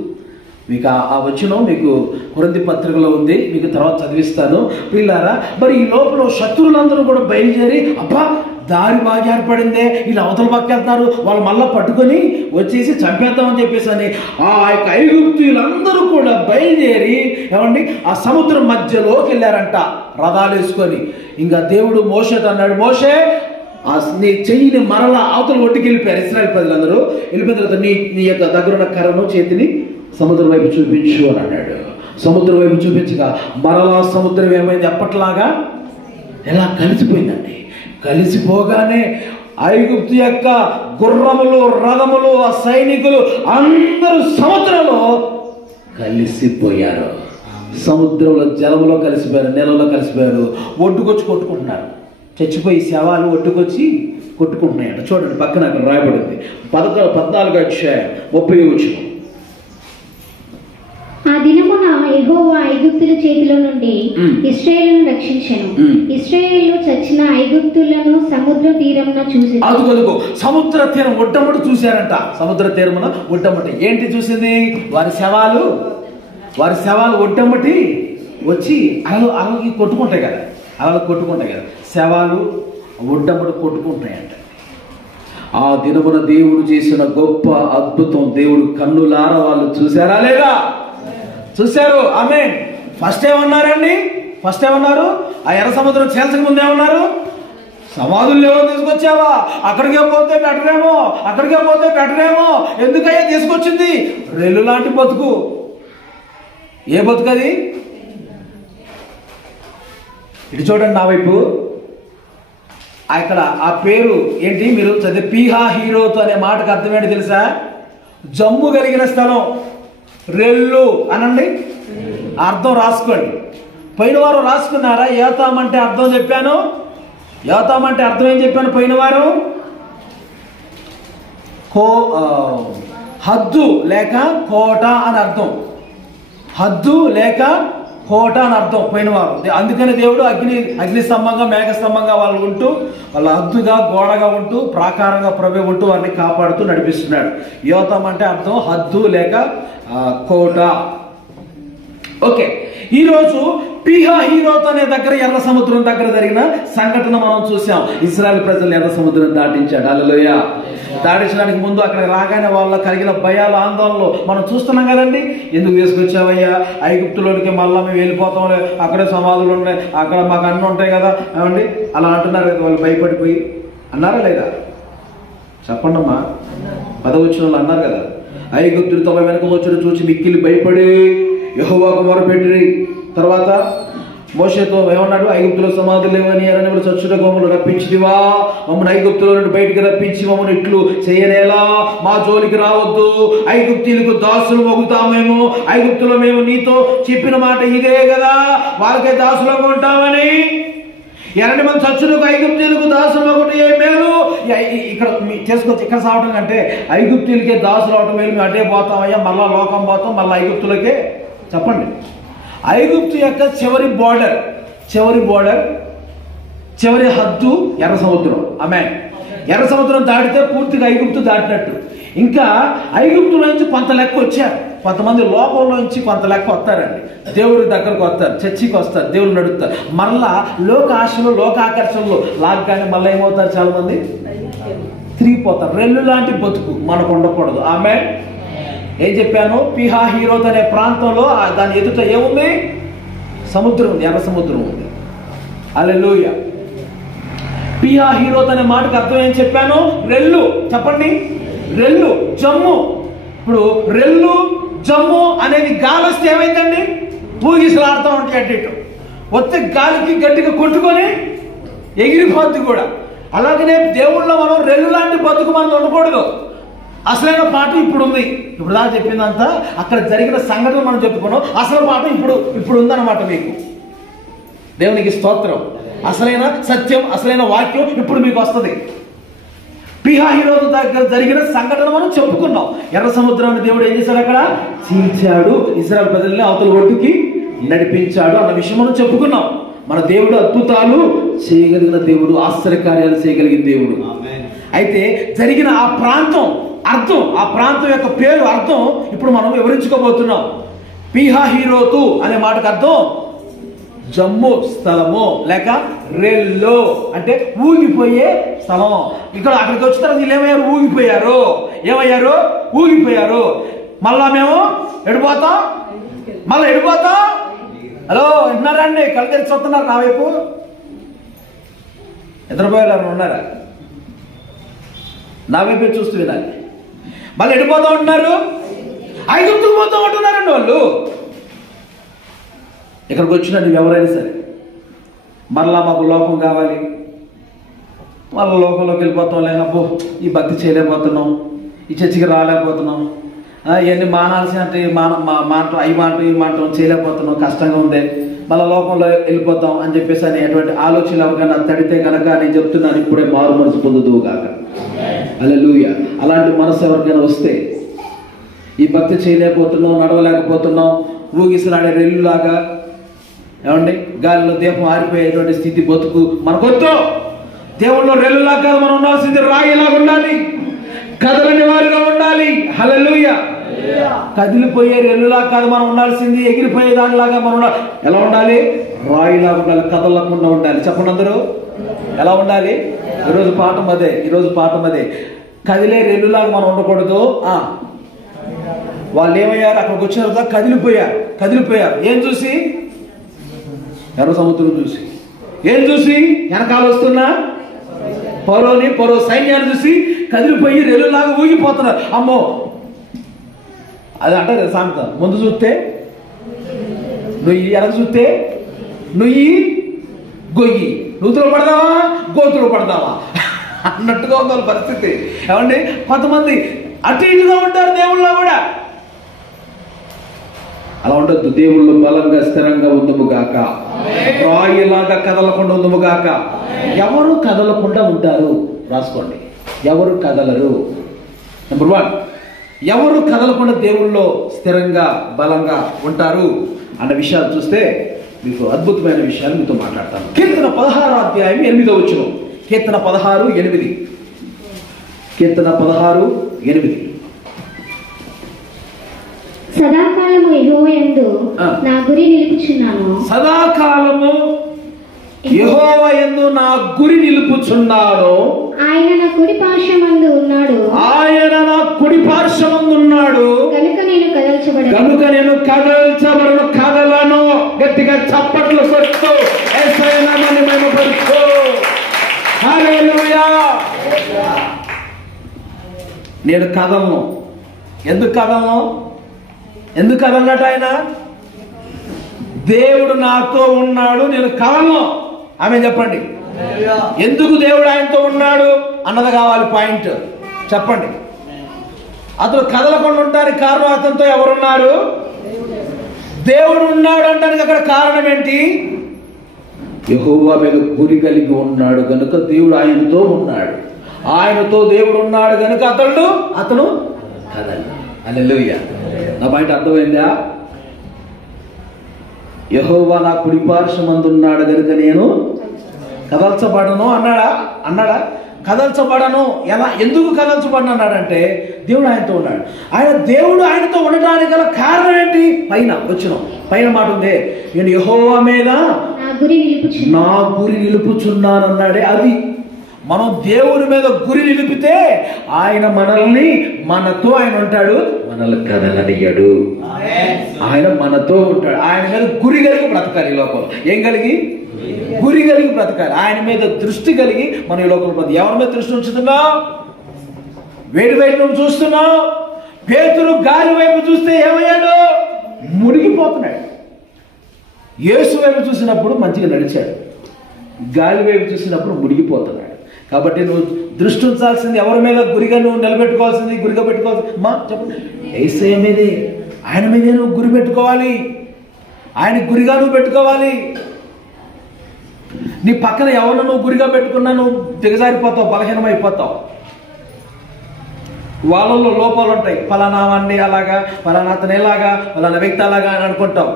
మీకు ఆ వచనం మీకు కొరింథీ పత్రికలో ఉంది, మీకు తర్వాత చదివిస్తాను పిల్లారా. మరి ఈ లోపల శత్రువులందరూ కూడా బయలుదేరి, అబ్బా దారి బాగా ఏర్పడిందే, వీళ్ళు అవతల పక్క వెళ్తున్నారు, వాళ్ళు మళ్ళీ పట్టుకొని వచ్చేసి చంపేద్దామని చెప్పేసి అని ఆ యొక్క ఐగుప్తీయులందరూ కూడా బయలుదేరి ఏమండి ఆ సముద్రం మధ్యలోకి వెళ్ళారంట రథాలు వేసుకొని. ఇంకా దేవుడు మోషేతో అన్నాడు, మోషే నీ చెయ్యిని మరలా అవతల ఒడ్డుకి వెళ్ళిపోయారు ఇశ్రాయేలు ప్రజలందరూ. వెళ్ళిపోయిన తర్వాత నీ యొక్క దగ్గర ఉన్న కర్రను చేతిని సముద్రం వైపు చూపించు అని అన్నాడు. సముద్రం వైపు చూపించగా మరలా సముద్రం ఏమైంది? అప్పట్లాగా ఎలా కలిసిపోయిందండి. కలిసిపోగానే ఐగుప్తు యొక్క గుర్రములు, రథములు, ఆ సైనికులు అందరూ సముద్రంలో కలిసిపోయారు. సముద్రంలో జలములో కలిసిపోయారు, నీళ్ళలో కలిసిపోయారు. ఒడ్డుకొచ్చి కొట్టుకుంటున్నారు. చచ్చిపోయి శవాలు ఒడ్డుకొచ్చి కొట్టుకుంటున్నాయంట. చూడండి పక్కన అక్కడ రాయబడింది 14 అధ్యాయం 30 వచనం. ఆ దినమున యెహోవా ఐగుప్తుల చేతిలో నుండి ఇశ్రాయేలును రక్షించెను. ఇశ్రాయేలు చచ్చిన ఐగుప్తులను సముద్ర తీరమున చూసి, అదుగో సముద్ర తీరం ఒడ్డమ్మటి చూశారంట. సముద్ర తీరమున ఒడ్డమ్మటి ఏంటి చూసింది? వారి శవాలు ఒడ్డమ్మటి వచ్చి అలకి కొట్టుకుంటాయి కదా, శవాలు ఒడ్డమ్మటి కొట్టుకుంటాయంట. ఆ దినమున దేవుడు చేసిన గొప్ప అద్భుతం దేవుడు కన్నులారా వాళ్ళు చూశారా లేదా? చూశారు. ఆమేన్. ఫస్ట్ ఏమన్నారు? ఆ ఎర్ర సముద్రం చేల్చక ముందు ఏమన్నారు? సమాధులు లేవో తీసుకొచ్చావా? అక్కడికే పోతే పెట్టరేమో. ఎందుకయ్యా తీసుకొచ్చింది? రెల్లు లాంటి బతుకు. ఏ బతుకు అది? ఇటు చూడండి నా వైపు. అక్కడ ఆ పేరు ఏంటి? మీరు చదివే పీహా హీరోతు అనే మాటకు అర్థమేంటి తెలుసా? జమ్ము కలిగిన స్థలం. రెల్లు అనండి, అర్థం రాసుకోండి. పోయిన వారం రాసుకున్నారా? యోతాం అంటే అర్థం చెప్పాను. ఏం చెప్పాను పోయిన వారం? హద్దు లేక కోట అని అర్థం. పోయిన వారం. అందుకని దేవుడు అగ్ని స్తంభంగా మేఘ స్తంభంగా వాళ్ళు ఉంటూ, వాళ్ళ హద్దుగా గోడగా ఉంటూ, ప్రాకారంగా ప్రభు ఉంటూ వారిని కాపాడుతూ నడిపిస్తున్నాడు. యోతం అంటే అర్థం హద్దు లేక కోట. ఓకే, ఈరోజు పీహా హీరోత్ అనే దగ్గర ఎర్ర సముద్రం దగ్గర జరిగిన సంఘటన మనం చూసాం. ఇశ్రాయేలు ప్రజలు ఎర్ర సముద్రం దాటించాడు. హల్లెలూయా. దాటించడానికి ముందు అక్కడ రాగానే వాళ్ళ కలిగిన భయాలు, ఆందోళనలు మనం చూస్తున్నాం కదండి. ఎందుకు తీసుకొచ్చావయ్యా? ఐగుప్తులోనికి మళ్ళా మేము వెళ్ళిపోతాంలే, అక్కడే సమాధులు ఉన్నాయి, అక్కడ మాకు అన్నీ ఉంటాయి కదా ఏమండి? అలా అంటున్నారు కదా వాళ్ళు భయపడిపోయి. అన్నారా లేదా? చెప్పండి అమ్మా. 10వ వచనంలో అన్నారు కదా, ఐగుప్తులు తమ వెనక వచ్చి చూసి మిక్కిలి భయపడి యెహోవాకు మొరపెట్టిరి. తర్వాత మోషేతో ఏమన్నాడు? ఐగుప్తులో సమాధులు లేవని అరణ్యంలో చచ్చుట మమ్మల్ని రప్పించితివా? మమ్మల్ని ఐగుప్తులో నుండి బయటికి రప్పించి మమ్మల్ని ఇట్లు చేయనేలా? మా జోలికి రావద్దు, ఐగుప్తీయులకు దాసులు మొగుతామేమో. ఐగుప్తులో మేము నీతో చెప్పిన మాట ఇదే కదా, వాళ్ళకే దాసులుగా ఉంటామని. ఎలాంటి మంది చచ్చులకు ఐగుప్తీయులకు దాసులు ఒకటి ఏ మేలు? ఇక్కడ చేసుకోవచ్చు. ఇక్కడ సావటం కంటే ఐగుప్తీయులకే దాసులు అవటం మేలు. మేము అటే పోతామయ్యా, మళ్ళా లోకం పోతాం, మళ్ళీ ఐగుప్తులకే. చెప్పండి. ఐగుప్తు యొక్క చివరి బోర్డర్, చివరి హద్దు ఎర్ర సముద్రం. ఆమేన్. ఎర్ర సముద్రం దాటితే పూర్తిగా ఐగుప్తు దాటినట్టు. ఇంకా ఐగుప్తులో నుంచి కొంత లెక్క వచ్చారు. కొంతమంది లోకంలో నుంచి కొంత లెక్క వస్తారండి. దేవుడి దగ్గరకు వస్తారు, చర్చికి వస్తారు, దేవుడు నడుస్తారు. మళ్ళా లోక ఆశలు, లోకాకర్షణలు లాగ్గానే మళ్ళీ ఏమవుతారు? చాలా మంది తిరిగిపోతారు. రెల్లు లాంటి బతుకు మనకు ఉండకూడదు. ఆమేన్. ఏం చెప్పాను? పీహా హీరోత్ అనే ప్రాంతంలో దాని ఎదుట ఏముంది? సముద్రం ఉంది, ఎర్ర సముద్రం ఉంది. హల్లెలూయా. పీహా హీరోత్ అనే మాటకు అర్థం ఏం చెప్పాను? రెల్లు. చెప్పండి. రెల్లు, జమ్ము. ఇప్పుడు రెల్లు, జమ్ము అనేది గాలి వస్తే ఏమైందండి? ఊగిసలాడుతూ ఉంటాయి. అటు ఇటు వస్తే గాలికి గట్టిగా కొట్టుకొని ఎగిరిపోద్ది కూడా. అలాగనే దేవుళ్ళలో మనం రెల్లు లాంటి బతుకు మనం ఉండకూడదు. అసలైన పాట ఇప్పుడు ఉంది. ఇప్పుడు దాకా చెప్పిందంతా అక్కడ జరిగిన సంఘటన మనం చెప్పుకున్నాం. అసలు పాట ఇప్పుడు ఉందన్నమాట. మీకు దేవునికి స్తోత్రం. అసలైన సత్యం, అసలైన వాక్యం ఇప్పుడు మీకు వస్తుంది. పీహా హీరోతు దగ్గర జరిగిన సంఘటన మనం చెప్పుకున్నాం. ఎర్ర సముద్రాన్ని దేవుడు ఏం చేశాడు? అక్కడ చీల్చాడు. ఇశ్రాయేలు ప్రజల్ని అవతల ఒడ్డుకి నడిపించాడు అన్న విషయం మనం చెప్పుకున్నాం. మన దేవుడు అద్భుతాలు చేయగలిగిన దేవుడు, ఆశ్చర్యకార్యాలు చేయగలిగిన దేవుడు. అయితే జరిగిన ఆ ప్రాంతం అర్థం, ఆ ప్రాంతం యొక్క పేరు అర్థం ఇప్పుడు మనం వివరించుకోబోతున్నాం. పీహా హీరోతు అనే మాటకు అర్థం జమ్ము స్థలము లేక రెల్లో అంటే ఊగిపోయే స్థలం. ఇక్కడ అక్కడికి వచ్చిన తర్వాత వీళ్ళు ఏమయ్యారు? ఊగిపోయారు. మళ్ళా మేము ఎడిపోతాం. హలో, విన్నారండి? కళ్ళు తెరిచి వస్తున్నారు నా వైపు. నిద్రపోయేవారు ఉన్నారా? నా వైపు చూస్తూ వినాలి. మళ్ళీ ఎడిపోతా ఉంటున్నారు, ఐగుప్తుకు పోతా ఉంటున్నారండి వాళ్ళు. ఇక్కడికి వచ్చినట్టు ఎవరైనా సరే మరలా మాకు లోకం కావాలి, మళ్ళీ లోకంలోకి వెళ్ళిపోతాం. లేకపో ఈ భక్తి చేయలేకపోతున్నాం, ఈ చర్చికి రాలేకపోతున్నాం, ఇవన్నీ మానాల్సి అంటే మాటలు ఈ మాటలు చేయలేకపోతున్నాం, కష్టంగా ఉంది, మళ్ళీ లోకంలో వెళ్ళిపోతాం అని చెప్పేసి అనేటువంటి ఆలోచనలు ఎవరికైనా తడితే కనుక నేను చెప్తున్నాను, ఇప్పుడే మారు మనసు పొందుదువు గాక. హల్లెలూయా. అలాంటి మనసు ఎవరికైనా వస్తే ఈ భక్తి చేయలేకపోతున్నాం, నడవలేకపోతున్నాం, ఊగిసలాడే రెల్లులాగా, ఏమండి గాలిలో దీపం ఆరిపోయేటువంటి స్థితి బతుకు మనకొద్దు. దేవుళ్ళో రెల్లులాగా కాదు మనం ఉండాల్సింది, రాయిలాగా ఉండాలి, కదలని వారిగా ఉండాలి. హల్లెలూయా. కదిలిపోయే రెల్లులా కాదు మనం ఉండాల్సింది, ఎగిరిపోయే దానిలాగా మనం ఉండాలి. ఎలా ఉండాలి? రాయిలాగా ఉండాలి, కదలకుండా ఉండాలి. చెప్పండి అందరూ, ఎలా ఉండాలి? ఈరోజు పాఠం అదే. కదిలే రెల్లులాగా మనం ఉండకూడదు. వాళ్ళు ఏమయ్యారు? అక్కడికి వచ్చిన తర్వాత కదిలిపోయారు. ఏం చూసి? ఎర్ర సముద్రం చూసి. ఏం చూసి? వెనకాల వస్తున్నా ఫరో సైన్యాన్ని చూసి కదిలిపోయి రెల్లులాగా ఊగిపోతున్నారు. అమ్మో, అది అంటారు సామెత, ముందు చూస్తే నువ్వు, ఎనక చూస్తే నువ్వు గొయ్యి, నూతులో పడదావా గోతులో పడదావా అన్నట్టుగా ఉంది వాళ్ళ పరిస్థితి. ఏమండి, కొంతమంది అటు ఇటుగా ఉంటారు దేవుళ్ళలో కూడా. అలా ఉండద్దు. దేవుళ్ళు బలంగా స్థిరంగా ఉందుముగాక, రాయిలాగా కదలకుండా ఉందుముగాక. ఎవరు కదలకుండా ఉంటారు? రాసుకోండి, ఎవరు కదలరు. నెంబర్ 1, ఎవరు కదలకుండా దేవుళ్ళలో స్థిరంగా బలంగా ఉంటారు అన్న విషయాలు చూస్తే మీకు అద్భుతమైన విషయాలు మీతో మాట్లాడతాను. కీర్తన 16వ అధ్యాయం 8వ వచనం. కీర్తన 16:8. కీర్తన 16:8. సదాకాలము యెహోవా యందు నా గురి నిలుపుచున్నాను. సదాకాలము యెహోవా యందు నా గురి నిలుపుచున్నాను. ఆయన నా కుడి పార్శ్వమందు ఉన్నాడు. కనుక నేను కదల్చబడను. కదలను. గట్టిగా చప్పట్లు కొడుతూ యేసయ్య నామమును మహిమపరుస్తూ హల్లెలూయా. నేను కదలను. ఎందుకు కదలనట? ఆయన దేవుడు నాతో ఉన్నాడు, నేను కదలను. ఆమె చెప్పండి, ఎందుకు దేవుడు ఆయనతో ఉన్నాడు అన్నది కావాలి పాయింట్. చెప్పండి. అతను కదలకుండా ఉండడానికి కారణం, అతనితో ఎవరున్నారు? దేవుడు ఉన్నాడు అంటానికి అక్కడ కారణం ఏంటి? యెహోవా మీద గురి కలిగి ఉన్నాడు కనుక దేవుడు ఆయనతో ఉన్నాడు. ఆయనతో దేవుడు ఉన్నాడు కనుక అతను కదలి. హల్లెలూయా. నా పాయింట్ అర్థమైందా? యెహోవా నా కుడి పార్శ్వమందు ఉన్నాడు కనుక నేను కదల్చబడను అన్నాడా? కదల్చబడను. ఎందుకు కదల్చబడను అన్నాడంటే దేవుడు ఆయనతో ఉన్నాడు. దేవుడు ఆయనతో ఉండడానికి గల కారణం ఏంటి? పైన మాట ఉంది, నేను యెహోవా మీద నా గురి నిలుపుచున్నాను అన్నాడే. అది మనం దేవుని మీద గురి నిలిపితే ఆయన మనతో ఆయన ఉంటాడు, మనల్ని కదలనియ్యడు. ఆయన మనతో ఉంటాడు. ఆయన మీద గురి కలిగి బ్రతకాలి ఈ లోకంలో. ఏం కలిగి? గురి కలిగి బ్రతకాలి. ఆయన మీద దృష్టి కలిగి మనం ఈ లోకంలో బ్రతకాలి. ఎవరి మీద దృష్టి ఉంచుతున్నావు? వేడి వైపు నువ్వు చూస్తున్నావు. పేతురు గాలి వైపు చూస్తే ఏమయ్యాడు? మునిగిపోతున్నాడు. యేసు వైపు చూసినప్పుడు మంచిగా నడిచాడు, గాలి వైపు చూసినప్పుడు మునిగిపోతున్నాడు. కాబట్టి నువ్వు దృష్టి ఉంచాల్సింది ఎవరి మీద? గురిగా నువ్వు నిలబెట్టుకోవాల్సింది, గురిగా పెట్టుకోవాల్సింది చెప్పండి, యేసయ్య మీదే. ఆయన మీదే నువ్వు గురి పెట్టుకోవాలి. ఆయన గురిగా నువ్వు పెట్టుకోవాలి. నీ పక్కన ఎవరిని నువ్వు గురిగా పెట్టుకున్నా నువ్వు దిగజారిపోతావు, బలహీనమైపోతావు. వాళ్ళల్లో లోపాలు ఉంటాయి. ఫలానా వాడిని అలాగా, ఫలానా అతను ఎలాగా, ఫలానా వ్యక్తి అలాగా అని అనుకుంటావు.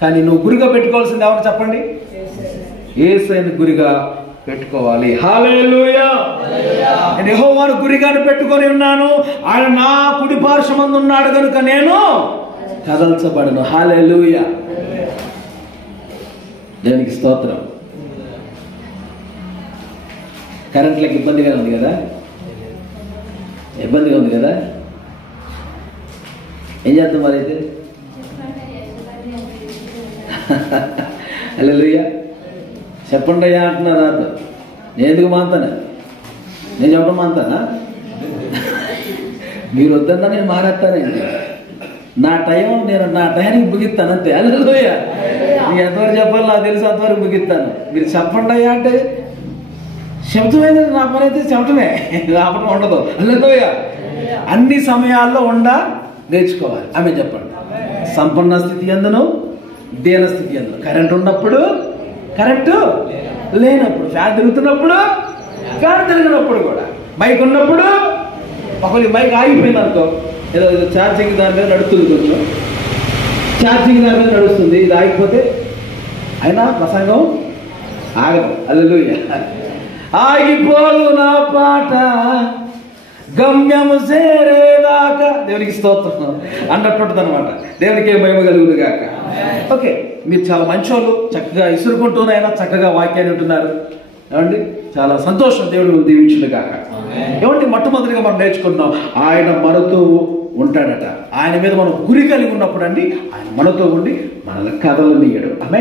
కానీ నువ్వు గురిగా పెట్టుకోవాల్సింది ఎవరు చెప్పండి? యేసయ్యని గురిగా పెట్టుకోవాలి. హల్లెలూయా. నేను యెహోవాను గురిగాను పెట్టుకొని ఉన్నాను. ఆయన నా కుడి పార్శ్వమందు ఉన్నాడు కనుక నేను కదల్చబడను. హల్లెలూయా. దేవునికి స్తోత్రం. కరెంట్లకు ఇబ్బందిగా ఉంది కదా? ఏం చేద్దాం మరి అయితే? హల్లెలూయా. చెప్పండి అయ్యా అంటున్నా నాతో. నేను ఎందుకు మాంతాను? నేను చెప్పడం మాంతానా? మీరు వద్దన్నా నేను మానేస్తానండి. నా టైంకి ముగిస్తాను అంతే. హల్లెలూయా. నీకు ఎంతవరకు చెప్పాలి నాకు తెలుసు, అంతవరకు ముగిస్తాను. మీరు చెప్పండి అయ్యా అంటే శబ్దమైంది. నా పని అయితే చెప్పటమే, ఆపటం ఉండదు. హల్లెలూయా. అన్ని సమయాల్లో నేర్చుకోవాలి. ఆమె చెప్పండి. సంపన్న స్థితి అందును, దీన స్థితి అందును. కరెంట్ ఉన్నప్పుడు, కరెంటు లేనప్పుడు, ఫ్యాన్ తిరుగుతున్నప్పుడు, ఫ్యాన్ తిరిగినప్పుడు కూడా, మైక్ ఉన్నప్పుడు. ఒకరికి మైక్ ఆగిపోయింది అనుకో, ఏదో ఛార్జింగ్ దాని మీద నడుస్తుంది కొంచెం, ఛార్జింగ్ మీద నడుస్తుంది, ఇది ఆగిపోతే అయినా ప్రసంగం ఆగదు. హల్లెలూయా. ఆగిపోదు నా పాట గమ్యము చేరేదాకా, దేవునికి స్తోత్రం అన్నట్టుంటుంది అనమాట. దేవునికి మహిమ కలుగును గాక. ఓకే, మీరు చాలా మంచోళ్ళు, చక్కగా ఇసురుకుంటూనైనా చక్కగా వాక్యాన్ని ఉంటున్నారు. ఏమండి, చాలా సంతోషం. దేవుడు దీవించును గాక. ఏమంటే మొట్టమొదటిగా మనం నేర్చుకుంటున్నాం, ఆయన మనతో ఉంటాడట. ఆయన మీద మనం గురి కలిగి ఉన్నప్పుడు అండి ఆయన మనతో ఉండి మనల్ని కదలనీయడు. ఆమె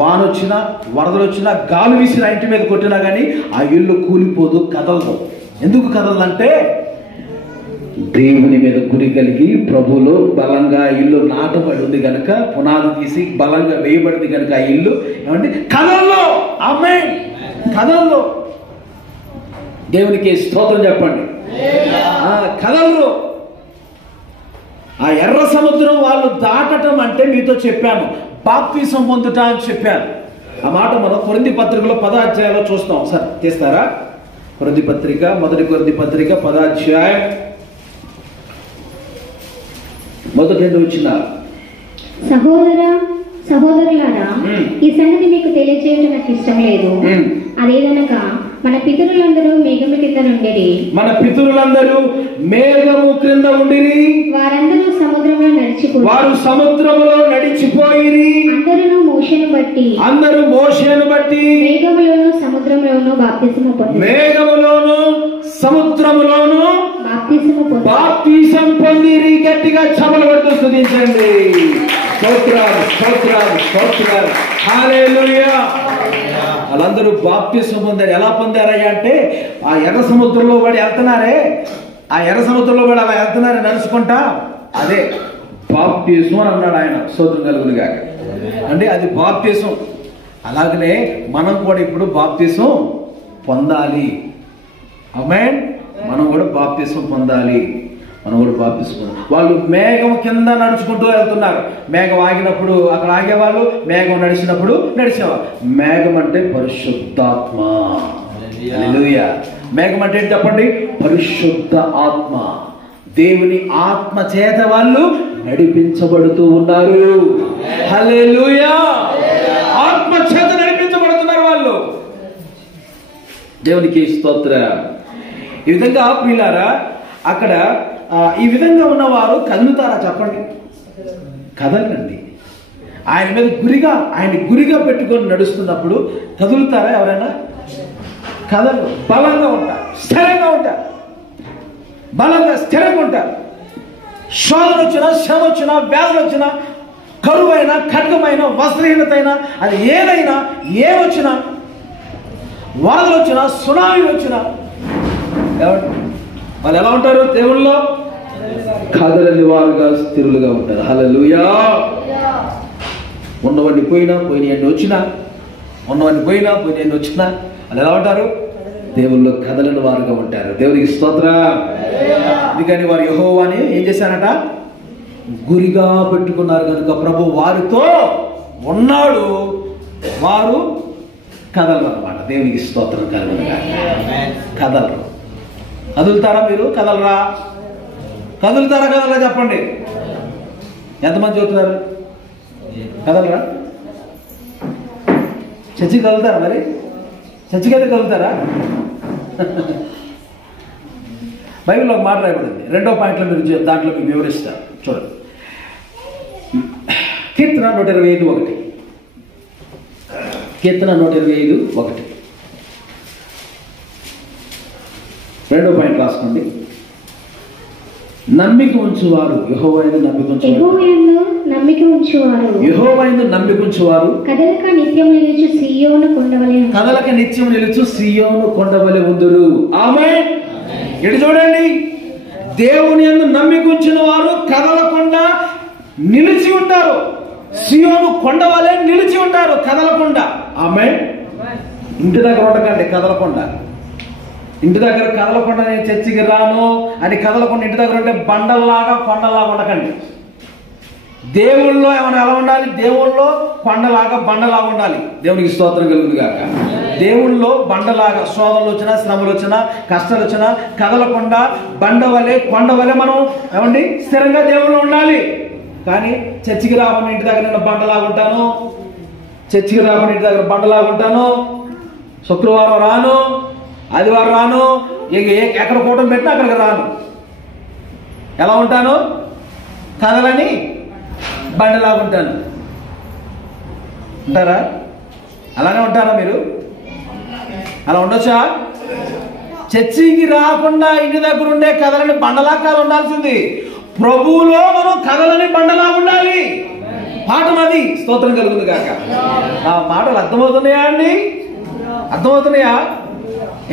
వాన వచ్చినా, వరదలు వచ్చినా, గాలి వీసిన ఇంటి మీద కొట్టినా కానీ ఆ ఇల్లు కూలిపోదు, కదలదు. ఎందుకు కదలదంటే దేవుని మీద గురి కలిగి ప్రభువులో బలంగా ఇల్లు నాటబడి ఉంది కనుక, పునాది తీసి బలంగా వేయబడింది కనుక ఆ ఇల్లు ఏమంటే కదల్లో. ఆమె కదల్లో. దేవునికి స్తోత్రం చెప్పండి. కదల్లో. ఆ ఎర్ర సముద్రం వాళ్ళు దాటటం అంటే మీతో చెప్పాను, బాప్తిసం పొందుట అని చెప్పాను. ఆ మాట మనం కొరింథీ పత్రికలో 10వ అధ్యాయంలో చూస్తాం. సార్ తీస్తారా? కొరింథీ పత్రిక, మొదటి కొరింథీ పత్రిక 10వ అధ్యాయం మొదటి 2 వచనాలు. సహోదరులారా, ఈ సంగతి మీకు తెలియజేయడం నాకు ఇష్టం లేదు. అదేదనగా మన పితరులందరూ మేఘము కింద నుండిరి. మన పితరులందరూ మేఘము క్రింద ఉండిరి. వారందరూ సముద్రంలో నడిచిపోయి, వారు సముద్రములో నడిచిపోయిరి. అందరూ మోషేను బట్టి మేఘములోను సముద్రంలోను బాప్తిసము పొందిరి. మేఘములోను సముద్రములోను బాప్తిసం పొందిరి. గట్టిగా చమలు పడుతూ స్తుతించండి. స్తోత్రాలు, స్తోత్రాలు, స్తోత్రాలు. హల్లెలూయా. వాళ్ళందరూ బాప్తిసం పొందారు. ఎలా పొందారయ్యా అంటే ఆ ఎర్ర సముద్రంలో పడి వెళ్తున్నారే, ఆ ఎర్ర సముద్రంలో పడి అలా వెళ్తున్నారే నడుచుకుంటా, అదే బాప్తిసం అని అన్నాడు ఆయన. స్తోత్రం కలుగును గాక. అంటే అది బాప్తిసం. అలాగనే మనం కూడా ఇప్పుడు బాప్తిసం పొందాలి. ఆమేన్. మనం కూడా బాప్తిసం పొందాలి. వాళ్ళు మేఘం కింద నడుచుకుంటూ వెళ్తున్నారు. మేఘం ఆగినప్పుడు అక్కడ ఆగేవాళ్ళు, మేఘం నడిచినప్పుడు నడిచేవాళ్ళు. మేఘం అంటే పరిశుద్ధాత్మ. హల్లెలూయా. మేఘం అంటే ఏంటి చెప్పండి? పరిశుద్ధ ఆత్మ. దేవుని ఆత్మ చేత వాళ్ళు నడిపించబడుతూ ఉన్నారు. హల్లెలూయా. ఆత్మ చేత నడిపించబడుతున్నారు వాళ్ళు. దేవునికి స్తోత్రం. ఈ విధంగా ప్రియులారా, అక్కడ ఈ విధంగా ఉన్నవారు కదులుతారా చెప్పండి? కదలండి. ఆయన మీద గురిగా పెట్టుకొని నడుస్తున్నప్పుడు కదులుతారా ఎవరైనా? కదలు. బలంగా ఉంటారు, స్థిరంగా ఉంటారు, స్థిరంగా ఉంటారు. శోధన వచ్చినా, శ్రమ వచ్చినా, వ్యాధులు వచ్చినా, కరువైనా, ఖడ్గమైన, వస్త్రహీనతైనా, అది ఏదైనా, ఏమొచ్చినా, వరదలు వచ్చినా, సునామీలు వచ్చినా, వాళ్ళు ఎలా ఉంటారు? దేవుళ్ళలో కదలని వారుగా, స్థిరులుగా ఉంటారు. హల్లెలూయా. ఉన్నవన్నీ పోయినా వచ్చినా వాళ్ళు ఎలా ఉంటారు? దేవుళ్ళు కదలని వారుగా ఉంటారు. దేవునికి స్తోత్రం. అందుకని వారు యెహోవాని ఏం చేశారట? గురిగా పెట్టుకున్నారు కనుక ప్రభు వారితో ఉన్నాడు. వారు కదలరు అన్నమాట. దేవునికి స్తోత్రం కలుగును గాక. కదలరు. కదులుతారా మీరు? కదులుతారా చెప్పండి. ఎంతమంది చెబుతున్నారు? కదలరా? చర్చికి కదులుతారా? మరి చర్చికి అయితే కదులుతారా? బైబిల్లో ఒక మాట రాయబడింది. 2వ పాయింట్లో మీరు దాంట్లో మీకు వివరిస్తారు. చూడండి. కీర్తన 125:1. కీర్తన 125:1. 2వ పాయింట్ రాసుకోండి. నమ్మిక ఉంచువారు యెహోవాయందు నమ్మిక ఉంచువారు కదలక నిత్యం నిలుచు సియోను కొండవలె ఉందురు. ఆమేన్. ఇటు చూడండి, దేవుని యందు నమ్మిక ఉంచిన వారు కదలకుండా నిలిచి ఉంటారు. సియోను కొండవలె నిలిచి ఉంటారు, కదలకుండా. ఆమేన్. ఇంటి దగ్గర ఉండకండి, కదలకుండా. ఇంటి దగ్గర కదలకుండా నేను చర్చికి రాను అని కదలకుండా ఇంటి దగ్గర ఉంటే బండల్లాగా కొండల్లాగా ఉండకండి. దేవుళ్ళలో ఏమైనా ఎలా ఉండాలి? దేవుళ్ళలో బండలాగా ఉండాలి. దేవునికి స్తోత్రం కలుగును గాక. దేవుళ్ళలో బండలాగా శోధనలు వచ్చినా, శ్రమలు వచ్చినా, కష్టాలు వచ్చినా కదలకుండా బండవలే, కొండవలే మనం ఏమండి స్థిరంగా దేవుళ్ళు ఉండాలి. కానీ చర్చికి రాకుండా ఇంటి దగ్గర నేను బండలాగుంటాను, చర్చికి రాకుండా ఇంటి దగ్గర బండలాగుంటాను, శుక్రవారం రాను, ఆదివారం రాను, ఎక్కడ కూటమి పెట్టినా అక్కడికి రాను. ఎలా ఉంటాను? కదలని బండలాగుంటాను ఉంటారా? అలానే ఉంటారా మీరు? అలా ఉండొచ్చా? చర్చికి రాకుండా ఇంటి దగ్గర ఉండే కదలని బండలా కాదు ఉండాల్సింది. ప్రభువులో మనం కదలని బండలా ఉండాలి. పాఠం అది. స్తోత్రం కలుగుతుంది కాక. ఆ మాటలు అర్థమవుతున్నాయా అండి? అర్థమవుతున్నాయా?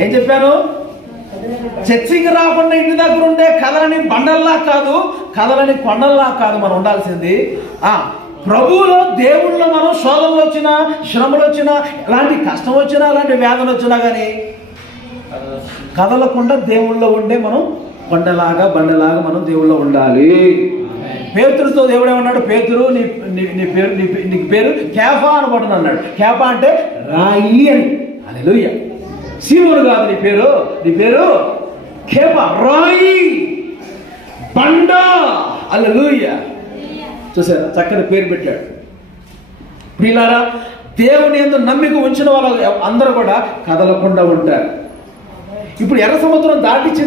ఏం చెప్పాను? చర్చికి రాకుండా ఇంటి దగ్గర ఉండే కదలని బండల్లా కాదు, కదలని కొండల్లా కాదు మనం ఉండాల్సింది. ప్రభువులో దేవుళ్ళలో మనం శోధనలు వచ్చినా, శ్రమలు వచ్చినా, ఎలాంటి కష్టం వచ్చినా, ఎలాంటి వేదన వచ్చినా కానీ కదలకుండా దేవుళ్ళలో ఉండే మనం కొండలాగా బండలాగా మనం దేవుళ్ళలో ఉండాలి. పేతురుతో దేవుడు ఏమన్నాడు? పేతురు నీకు పేరు కేఫా అనబడును అన్నాడు. కేఫా అంటే రాయి అని. హల్లెలూయా. సీమోను కాదు నీ పేరు కేఫా, రాయి, బండ. హల్లెలూయా. చూసారా? చక్కని పేరు పెట్టాడు. ప్రియులారా, దేవుని యందు నమ్మిక ఉంచిన వాళ్ళు అందరూ కూడా కదలకుండా ఉంటారు. ఇప్పుడు ఎర్ర సముద్రం దాటించిన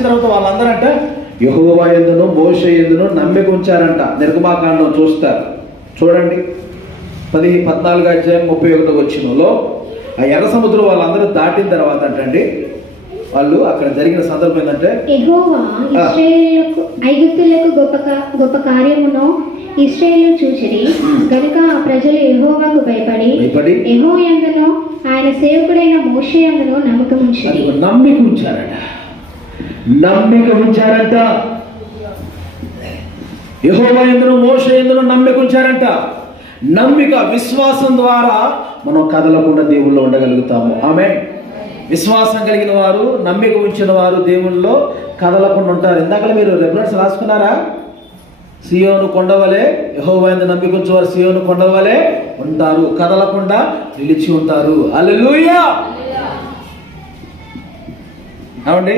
తర్వాత వాళ్ళందరూ అంటే యెహోవా యందును మోషే యందును నమ్మిక ఉంచారంట. నిర్గమాకాండం చూస్తారు. చూడండి 14వ అధ్యాయం 31వ వచనంలో ఆ ఎర్ర సముద్రం వాళ్ళందరూ దాటిన తర్వాత అంటండి, వాళ్ళు అక్కడ జరిగిన సందర్భం ఏంటంటే, యెహోవా ఇశ్రాయేలులకు ఐగుప్తులకు గొప్ప కార్యమును ఇశ్రాయేలు చూచిరి గనుక ఆ ప్రజలు యెహోవాకు భయపడి యెహోవా యందును ఆయన సేవకుడైన మోషే యందును నమ్మకం ఉంచారంట. యెహోవా యందును మోషే యందును నమ్మిక ఉంచారంట. నమ్మిక, విశ్వాసం ద్వారా మనం కదలకుండా దేవుళ్ళో ఉండగలుగుతాము. ఆమేన్. విశ్వాసం కలిగిన వారు, నమ్మిక ఉంచిన వారు దేవుళ్ళలో కదలకుండా ఉంటారు. ఇందాక మీరు రెఫరెన్స్ రాసుకున్నారా? సియోను కొండవలే, యెహోవా యందు నమ్మిక ఉంచేవారు సియోను కొండవలే ఉంటారు, కదలకుండా నిలిచి ఉంటారు. హల్లెలూయా. అవండి,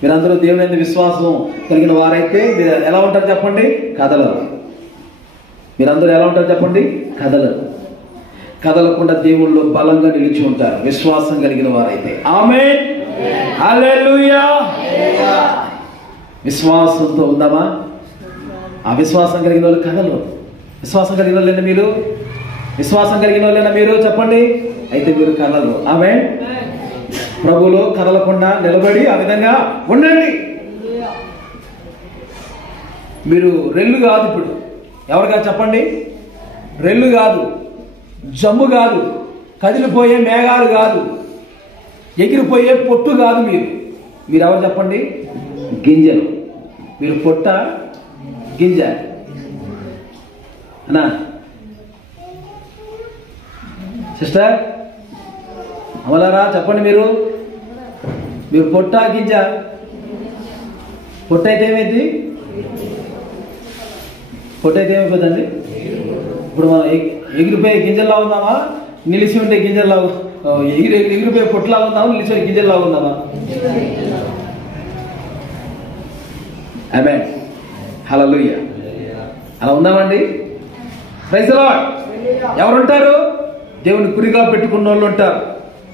మీరందరూ దేవుని యందు విశ్వాసం కలిగిన వారైతే మీరు ఎలా ఉంటారు చెప్పండి? కదలరు. మీరందరూ ఎలా ఉంటారు చెప్పండి? కదలరు. కదలకుండా దేవుళ్ళు బలంగా నిలిచి ఉంటారు విశ్వాసం కలిగిన వారైతే. ఆమేన్. హల్లెలూయా. విశ్వాసంతో ఉందామా? ఆ విశ్వాసం కలిగిన వాళ్ళు కదలరు. విశ్వాసం కలిగిన వాళ్ళేనా మీరు? విశ్వాసం కలిగిన వాళ్ళేనా మీరు? చెప్పండి. అయితే మీరు కదలరు. ఆమేన్. ప్రభువులో కదలకుండా నిలబడి ఆ విధంగా ఉండండి. మీరు రెల్లు కాదు. ఇప్పుడు ఎవరిగా చెప్పండి? రెల్లు కాదు, జమ్ము కాదు, కదిలిపోయే మేఘాలు కాదు, ఎగిరిపోయే పొట్టు కాదు. మీరు ఎవరు చెప్పండి? గింజలు. మీరు పొట్ట, గింజ అన్నా? సిస్టర్ అమలారా చెప్పండి. మీరు పొట్ట, గింజ? పొట్ట అయితే ఏమైంది? పొట్ట అయితే ఏమైపోతుందండి? ఇప్పుడు మనం ఎగిరిపోయే గిన్నెల్లా ఉందామా, నిలిచి ఉండే గిన్నెల్లా, ఎగిరిపోయే పొట్టులా ఉందామా, నిలిచి ఉండే గిన్నెల్లా ఉందామా? ఆమేన్. హల్లెలూయా. అలా ఉందామండి? Praise the lord. ఎవరుంటారు? దేవుని కురిగా పెట్టుకున్న వాళ్ళు ఉంటారు,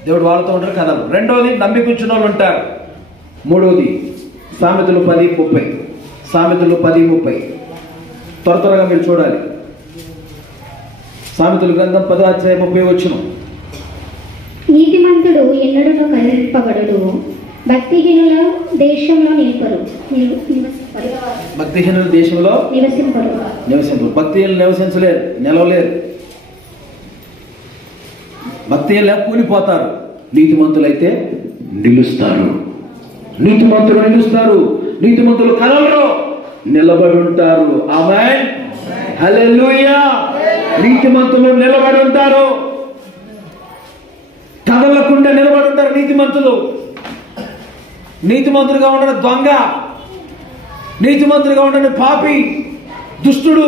దేవుడు వాళ్ళతో ఉంటారు, కదలు. రెండోది నమ్మికుంచిన వాళ్ళు ఉంటారు. మూడోది సామెతలు 10:30. సామెతలు 10:30 త్వరగా మీరు చూడాలి. సామెతల గ్రంథం 10వ అధ్యాయం 30వ వచనం. నీతిమంతుడు ఎన్నడూ కనిపింపబడడు, భక్తిహీనుల దేశంలో భక్తిహీనుల దేశంలో నివసింపరు. భక్తిహీనులు నివసించలేరు, నిలవలేరు. భక్తిహీనులు కూలిపోతారు. నీతిమంతులైతే నిలుస్తారు. నీతిమంతులు నిలుస్తారు. నీతిమంతులు కదలరు, నిలబడి ఉంటారు. ఆమేన్. హల్లెలూయా. నీతిమంతులు నిలబడి ఉంటారు, కదలకుండా నిలబడి ఉంటారు. నీతిమంతులుగా ఉండని దొంగ, నీతిమంతులుగా ఉండని పాపి, దుష్టుడు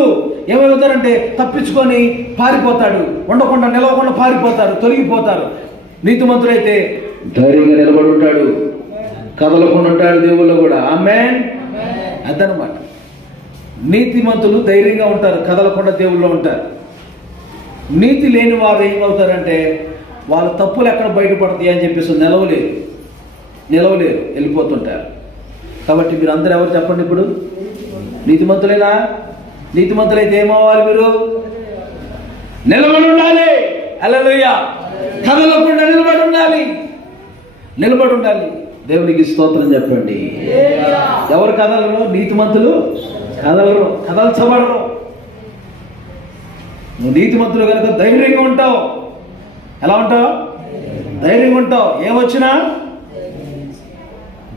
ఏమవుతారంటే తప్పించుకొని పారిపోతాడు. ఉండకుండా నిలవకుండా పారిపోతారు, తొలగిపోతారు. నీతిమంతుడైతే ధైర్యంగా నిలబడి ఉంటాడు, కదలకుండా ఉంటాడు దేవుళ్ళు కూడా. ఆమేన్. అదనమాట. నీతిమంతులు ధైర్యంగా ఉంటారు, కదలకుండా దేవుళ్ళు ఉంటారు. నీతి లేని వారు ఏమవుతారంటే వాళ్ళ తప్పులు ఎక్కడ బయటపడతాయి అని చెప్పేసి నిలవలేరు, వెళ్ళిపోతుంటారు. కాబట్టి మీరు అందరూ ఎవరు చెప్పండి ఇప్పుడు? నీతిమంతులేనా? నీతిమంతులైతే ఏమవ్వాలి? మీరు నిలబడి ఉండాలి. హల్లెలూయా. కదలకుండా నిలబడి ఉండాలి. దేవునికి స్తోత్రం చెప్పండి. ఎవరు కదలరు? నీతిమంతులు కదలరు, కదల్చబడరు. నువ్వు నీతిమంతులు కనుక ధైర్యంగా ఉంటావు. ఎలా ఉంటావు? ధైర్యంగా ఉంటావు. ఏమొచ్చినా.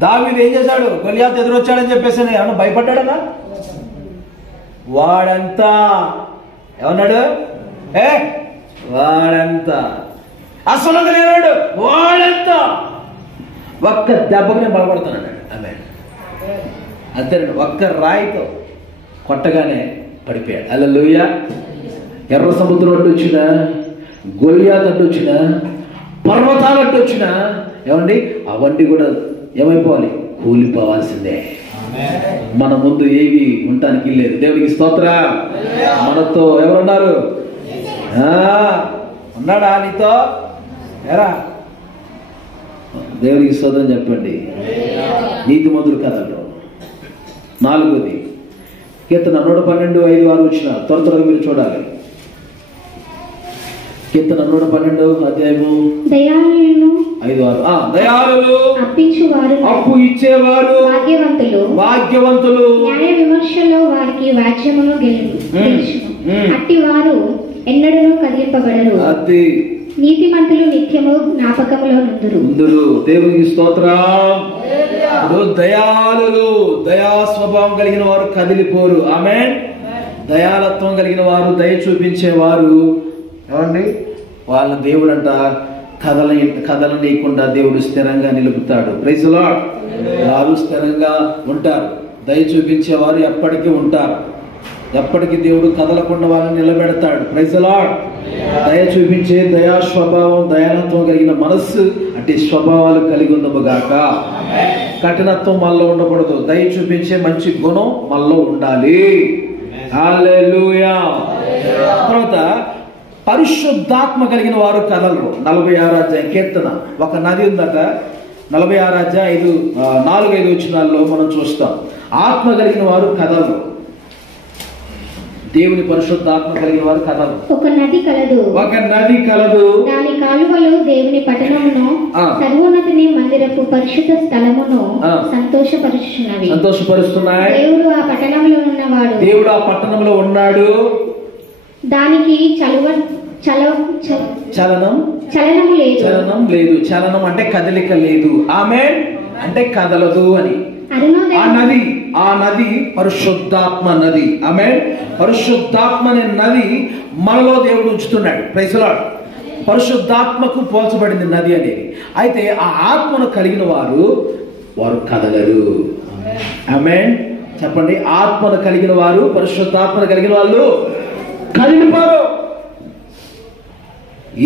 దావీదు ఏం చేశాడు? గొలియాతు ఎదురొచ్చాడని చెప్పేసి ఏమన్నా భయపడ్డాడనా? వాడంతా ఏమన్నాడు? వాడంతా అసలు లేనాడు. వాడంతా ఒక్క దెబ్బకు నేను బలపడుతున్నాడు. ఆమె అంతేనండి. ఒక్క రాయితో కొట్టగానే పడిపోయాడు. హల్లెలూయా. ఎర్ర సముద్రం అడ్డు వచ్చినా, గొలియాతు అడ్డు వచ్చినా, పర్వతాలు అడ్డు వచ్చినా ఏమండి అవన్నీ కూడా ఏమైపోవాలి? కూలిపోవాల్సిందే. మన ముందు ఏవి ఉండటానికి లేదు. దేవునికి స్తోత్రం. మనతో ఎవరున్నారు? ఉన్నాడా నీతో? ఎరా దేవునికి స్తోత్రం చెప్పండి. నీతిమంతులు కదలరు. 4ది కీర్తన 112:5-6 వచ్చిన త్వరగా మీరు చూడాలి. కీర్తన 112 అధ్యాయము దయాళులను 5-6. దయాళులు, అప్పించువారు, అప్పు ఇచ్చేవారు, భాగ్యవంతులు, న్యాయ విమర్శలో వారికి వాజ్యమును గెలుచును. అట్టి వారు ఎన్నడూ కదిలింపబడరు. నీతిమంతులు నిత్యము జ్ఞాపకములో నుందురు. దేవునికి స్తోత్రం. దయాళులు, దయా స్వభావం కలిగిన వారు కదిలిపోరు. ఆమేన్. దయాలత్వం కలిగిన వారు, దయ చూపించేవారు ఏమండి వాళ్ళ దేవుడు అంట కదలనీయకుండా దేవుడు స్థిరంగా నిలుపుతాడు. Praise lord. వారు స్థిరంగా ఉంటారు. దయ చూపించేవారు ఎప్పటికీ ఉంటారు. ఎప్పటికీ దేవుడు కదలకుండా వాళ్ళని నిలబెడతాడు. Praise lord. దయ చూపించే దయా స్వభావం, దయాలత్వం కలిగిన మనస్సు అంటే స్వభావాలు కలిగి ఉండముగాక. కఠినత్వం మనలో ఉండకూడదు. దయ చూపించే మంచి గుణం మనలో ఉండాలి. హల్లెలూయా. తర్వాత పరిశుద్ధాత్మ కలిగిన వారు కదలరు. 46 అధ్యాయం కీర్తన. ఒక నది ఉందట. 46 అధ్యాయం 4-5 వచనాల్లో మనం చూస్తాం. ఆత్మ కలిగిన వారు కదలరు. దేవుని పరిశుద్ధాత్మ కలిగిన వారు కదలరు. ఒక నది కలదు. దాని కాలువలు దేవుని పట్టణమును, సర్వోన్నతుని మందిరపు పరిశుద్ధ స్థలమును సంతోషపరుస్తున్నాయి. దేవుడు ఆ పట్టణంలో ఉన్నాడు. దానికి చలనం లేదు. చలనం అంటే కదలిక లేదు. ఆమేన్. అంటే కదలదు అని. ఆ నది పరిశుద్ధాత్మ నది. ఆమేన్. పరిశుద్ధాత్మ అనే నది మనలో దేవుడు ఉంచుతున్నాడు. Praise lord. పరిశుద్ధాత్మకు పోల్చబడింది నది అనేది. అయితే ఆ ఆత్మను కలిగిన వారు కదలరు. ఆమేన్. చెప్పండి. ఆత్మను కలిగిన వారు, పరిశుద్ధాత్మను కలిగిన వాళ్ళు కదిలిపోరు.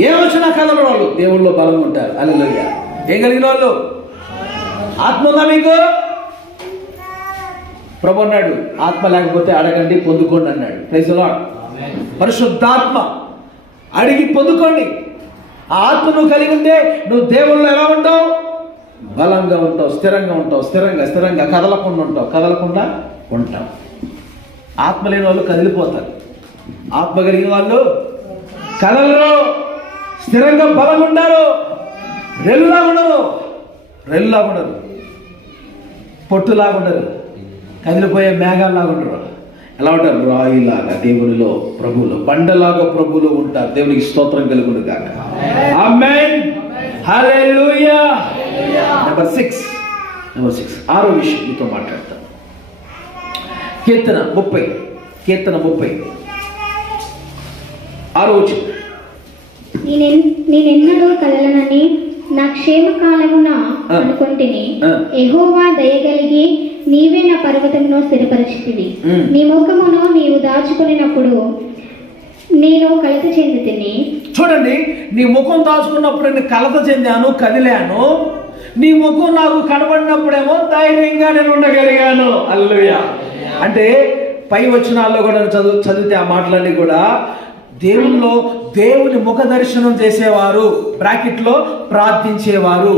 ఏ వచ్చినా కదలరు వాళ్ళు. దేవుళ్ళలో బలంగా ఉంటారు. హల్లెలూయా. ఏం కలిగిన వాళ్ళు? ఆత్మ ఉందా మీకు? ప్రభు అన్నాడు ఆత్మ లేకపోతే అడగండి పొందుకోండి అన్నాడు. Praise lord. పరిశుద్ధాత్మ అడిగి పొందుకోండి. ఆ ఆత్మ నువ్వు కలిగి ఉంటే నువ్వు దేవుళ్ళు ఎలా ఉంటావు? బలంగా ఉంటావు, స్థిరంగా ఉంటావు. స్థిరంగా కదలకుండా ఉంటావు. ఆత్మ లేని వాళ్ళు కదిలిపోతారు. ఆత్మ కలిగిన వాళ్ళు కదలరు, స్థిరంగా బలంగా ఉంటారు. రెల్లులాగా ఉండరు, పొట్టులాగా ఉండరు, కదిలిపోయే మేఘాల్లాగా ఉండరు. ఎలా ఉంటారు? రాయిలాగా దేవునిలో, ప్రభువులో, బండలాగా ప్రభువులో ఉంటారు. దేవునికి స్తోత్రం కలుగును గాక. ఆమేన్. హల్లెలూయా. నెంబర్ 6 6వ విషయం మీతో మాట్లాడతాను. కీర్తన 30 6 నేనెన్నడూ కదలనని నా క్షేమకాలమున అనుకొంటిని. యెహోవా దయగలిగి నీవే నా పర్వతమును స్థిరపరచితివి. నీ ముఖమును నీవు దాచుకున్నప్పుడు నేను కలత చెందితిని. చూడండి, నీ ముఖం దాచుకున్నప్పుడు నేను కలత చెందాను, కదిలాను. నీ ముఖం నాకు కనబడినప్పుడేమో ధైర్యంగా నేను ఉండగలిగాను. హల్లెలూయా. అంటే పై వచనాల్లో కూడా చదివితే ఆ మాటలన్నీ కూడా దేవుల్లో దేవుని ముఖ దర్శనం చేసేవారు, బ్రాకెట్లో ప్రార్థించేవారు.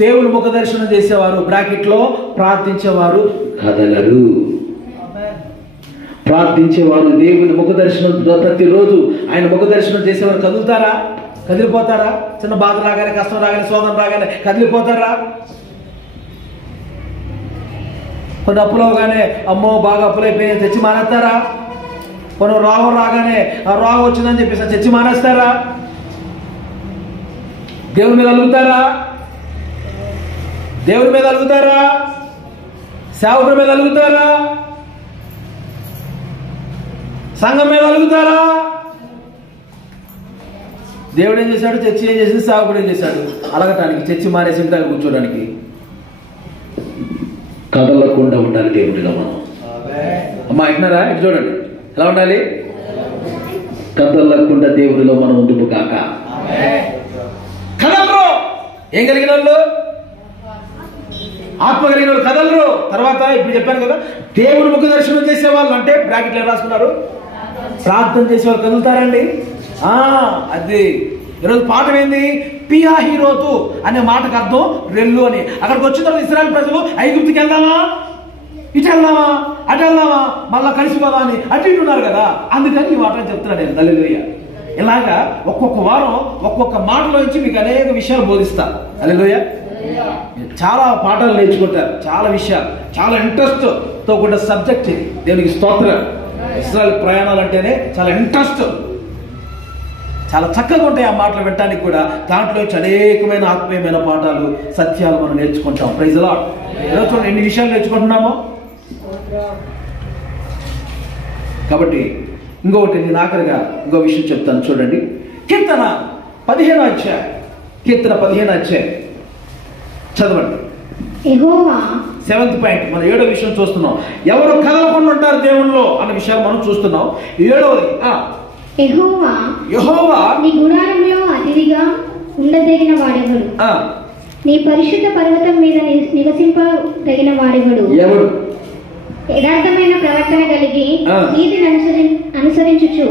దేవుని ముఖ దర్శనం చేసేవారు, బ్రాకెట్లో ప్రార్థించేవారు కదలరు. ప్రార్థించేవారు దేవుని ముఖ దర్శనం ప్రతిరోజు ఆయన ముఖ దర్శనం చేసేవారు కదులుతారా? కదిలిపోతారా? చిన్న బాధ రాగానే, కష్టం రాగానే, శోధన రాగానే కదిలిపోతారా? కొన్ని అప్పులు అవగానే అమ్మో బాగా అప్పులైపోయి తెచ్చి మానేస్తారా? కొన్ని రోగం రాగానే ఆ రోగం వచ్చిందని చెప్పేసి తెచ్చి మానేస్తారా? దేవుని మీద అలుగుతారా? దేవుని మీద అలుగుతారా? సేవకుడి మీద అలుగుతారా? సంఘం మీద అలుగుతారా? దేవుడు ఏం చేశాడు? చర్చి ఏం చేసింది? సేవకుడు ఏం చేశాడు? అలగటానికి, చర్చి మానేసి ఇంట్లో కూర్చోడానికి. కదలకుండా ఉండాలి దేవుడిలో మనం. అమ్మా వింటున్నారా? ఇటు చూడండి, ఎలా ఉండాలి? కదలకుండా దేవుడిలో మనం ఉందుము కాక. కదలరు. ఏం కలిగిన వాళ్ళు? ఆత్మ కలిగిన వాళ్ళు కదలరు. తర్వాత ఇప్పుడు చెప్పాను కదా, దేవుడి ముఖ దర్శనం చేసేవాళ్ళు అంటే బ్రాకెట్లు ఏం రాసుకున్నారు? ప్రార్థన చేసేవాళ్ళు కదులుతారండి. అది ఈరోజు పాఠం ఏంది? పియా హీరోతు అనే మాటకు అర్థం రెల్లు అని. అక్కడికి వచ్చిన తర్వాత ఇశ్రాయేలు ప్రజలు ఐగుప్తుకి వెళ్దామా, ఇటు వెళ్దామా, అటు వెళ్దామా, మళ్ళా కలిసిపోదా అని అటు ఇటు ఉన్నారు కదా. అందుకని ఈ మాట చెప్తున్నాను నేను. హల్లెలూయా. ఇలాగా ఒక్కొక్క వారం ఒక్కొక్క మాటలో నుంచి మీకు అనేక విషయాలు బోధిస్తా. హల్లెలూయా. చాలా పాఠాలు నేర్చుకుంటారు, చాలా విషయాలు, చాలా ఇంట్రెస్ట్ తో కూడిన సబ్జెక్ట్ ఇది. దేవునికి స్తోత్రం. ఇశ్రాయేలు ప్రయాణాలు అంటేనే చాలా ఇంట్రెస్ట్, చాలా చక్కగా ఉంటాయి ఆ మాటలు వినడానికి కూడా. దాంట్లో అనేకమైన ఆత్మీయమైన పాఠాలు, సత్యాలు మనం నేర్చుకుంటాం. Praise the lord. ఈరోజు చూడండి ఎన్ని విషయాలు నేర్చుకుంటున్నామో. కాబట్టి ఇంకొకటి నేను ఆఖరిగా ఇంకో విషయం చెప్తాను చూడండి. కీర్తన 15వ అధ్యాయం, కీర్తన 15వ అధ్యాయం చదవండి. యెహోవా 7th పాయింట్, మనం 7వ విషయం చూస్తున్నాం. ఎవరు కదలకుండా ఉంటారు దేవుళ్ళో అన్న విషయాలు మనం చూస్తున్నాం. 7వది యెహోవా నీ గుడారంలో అతిథిగా ఉండదగిన వాడెవడు? నీ పరిశుద్ధ పర్వతం మీద నివసింపదగిన వాడెవడు? ఎవడు? యథార్థమైన ప్రవర్తన కలిగి నీతిని అనుసరించుచు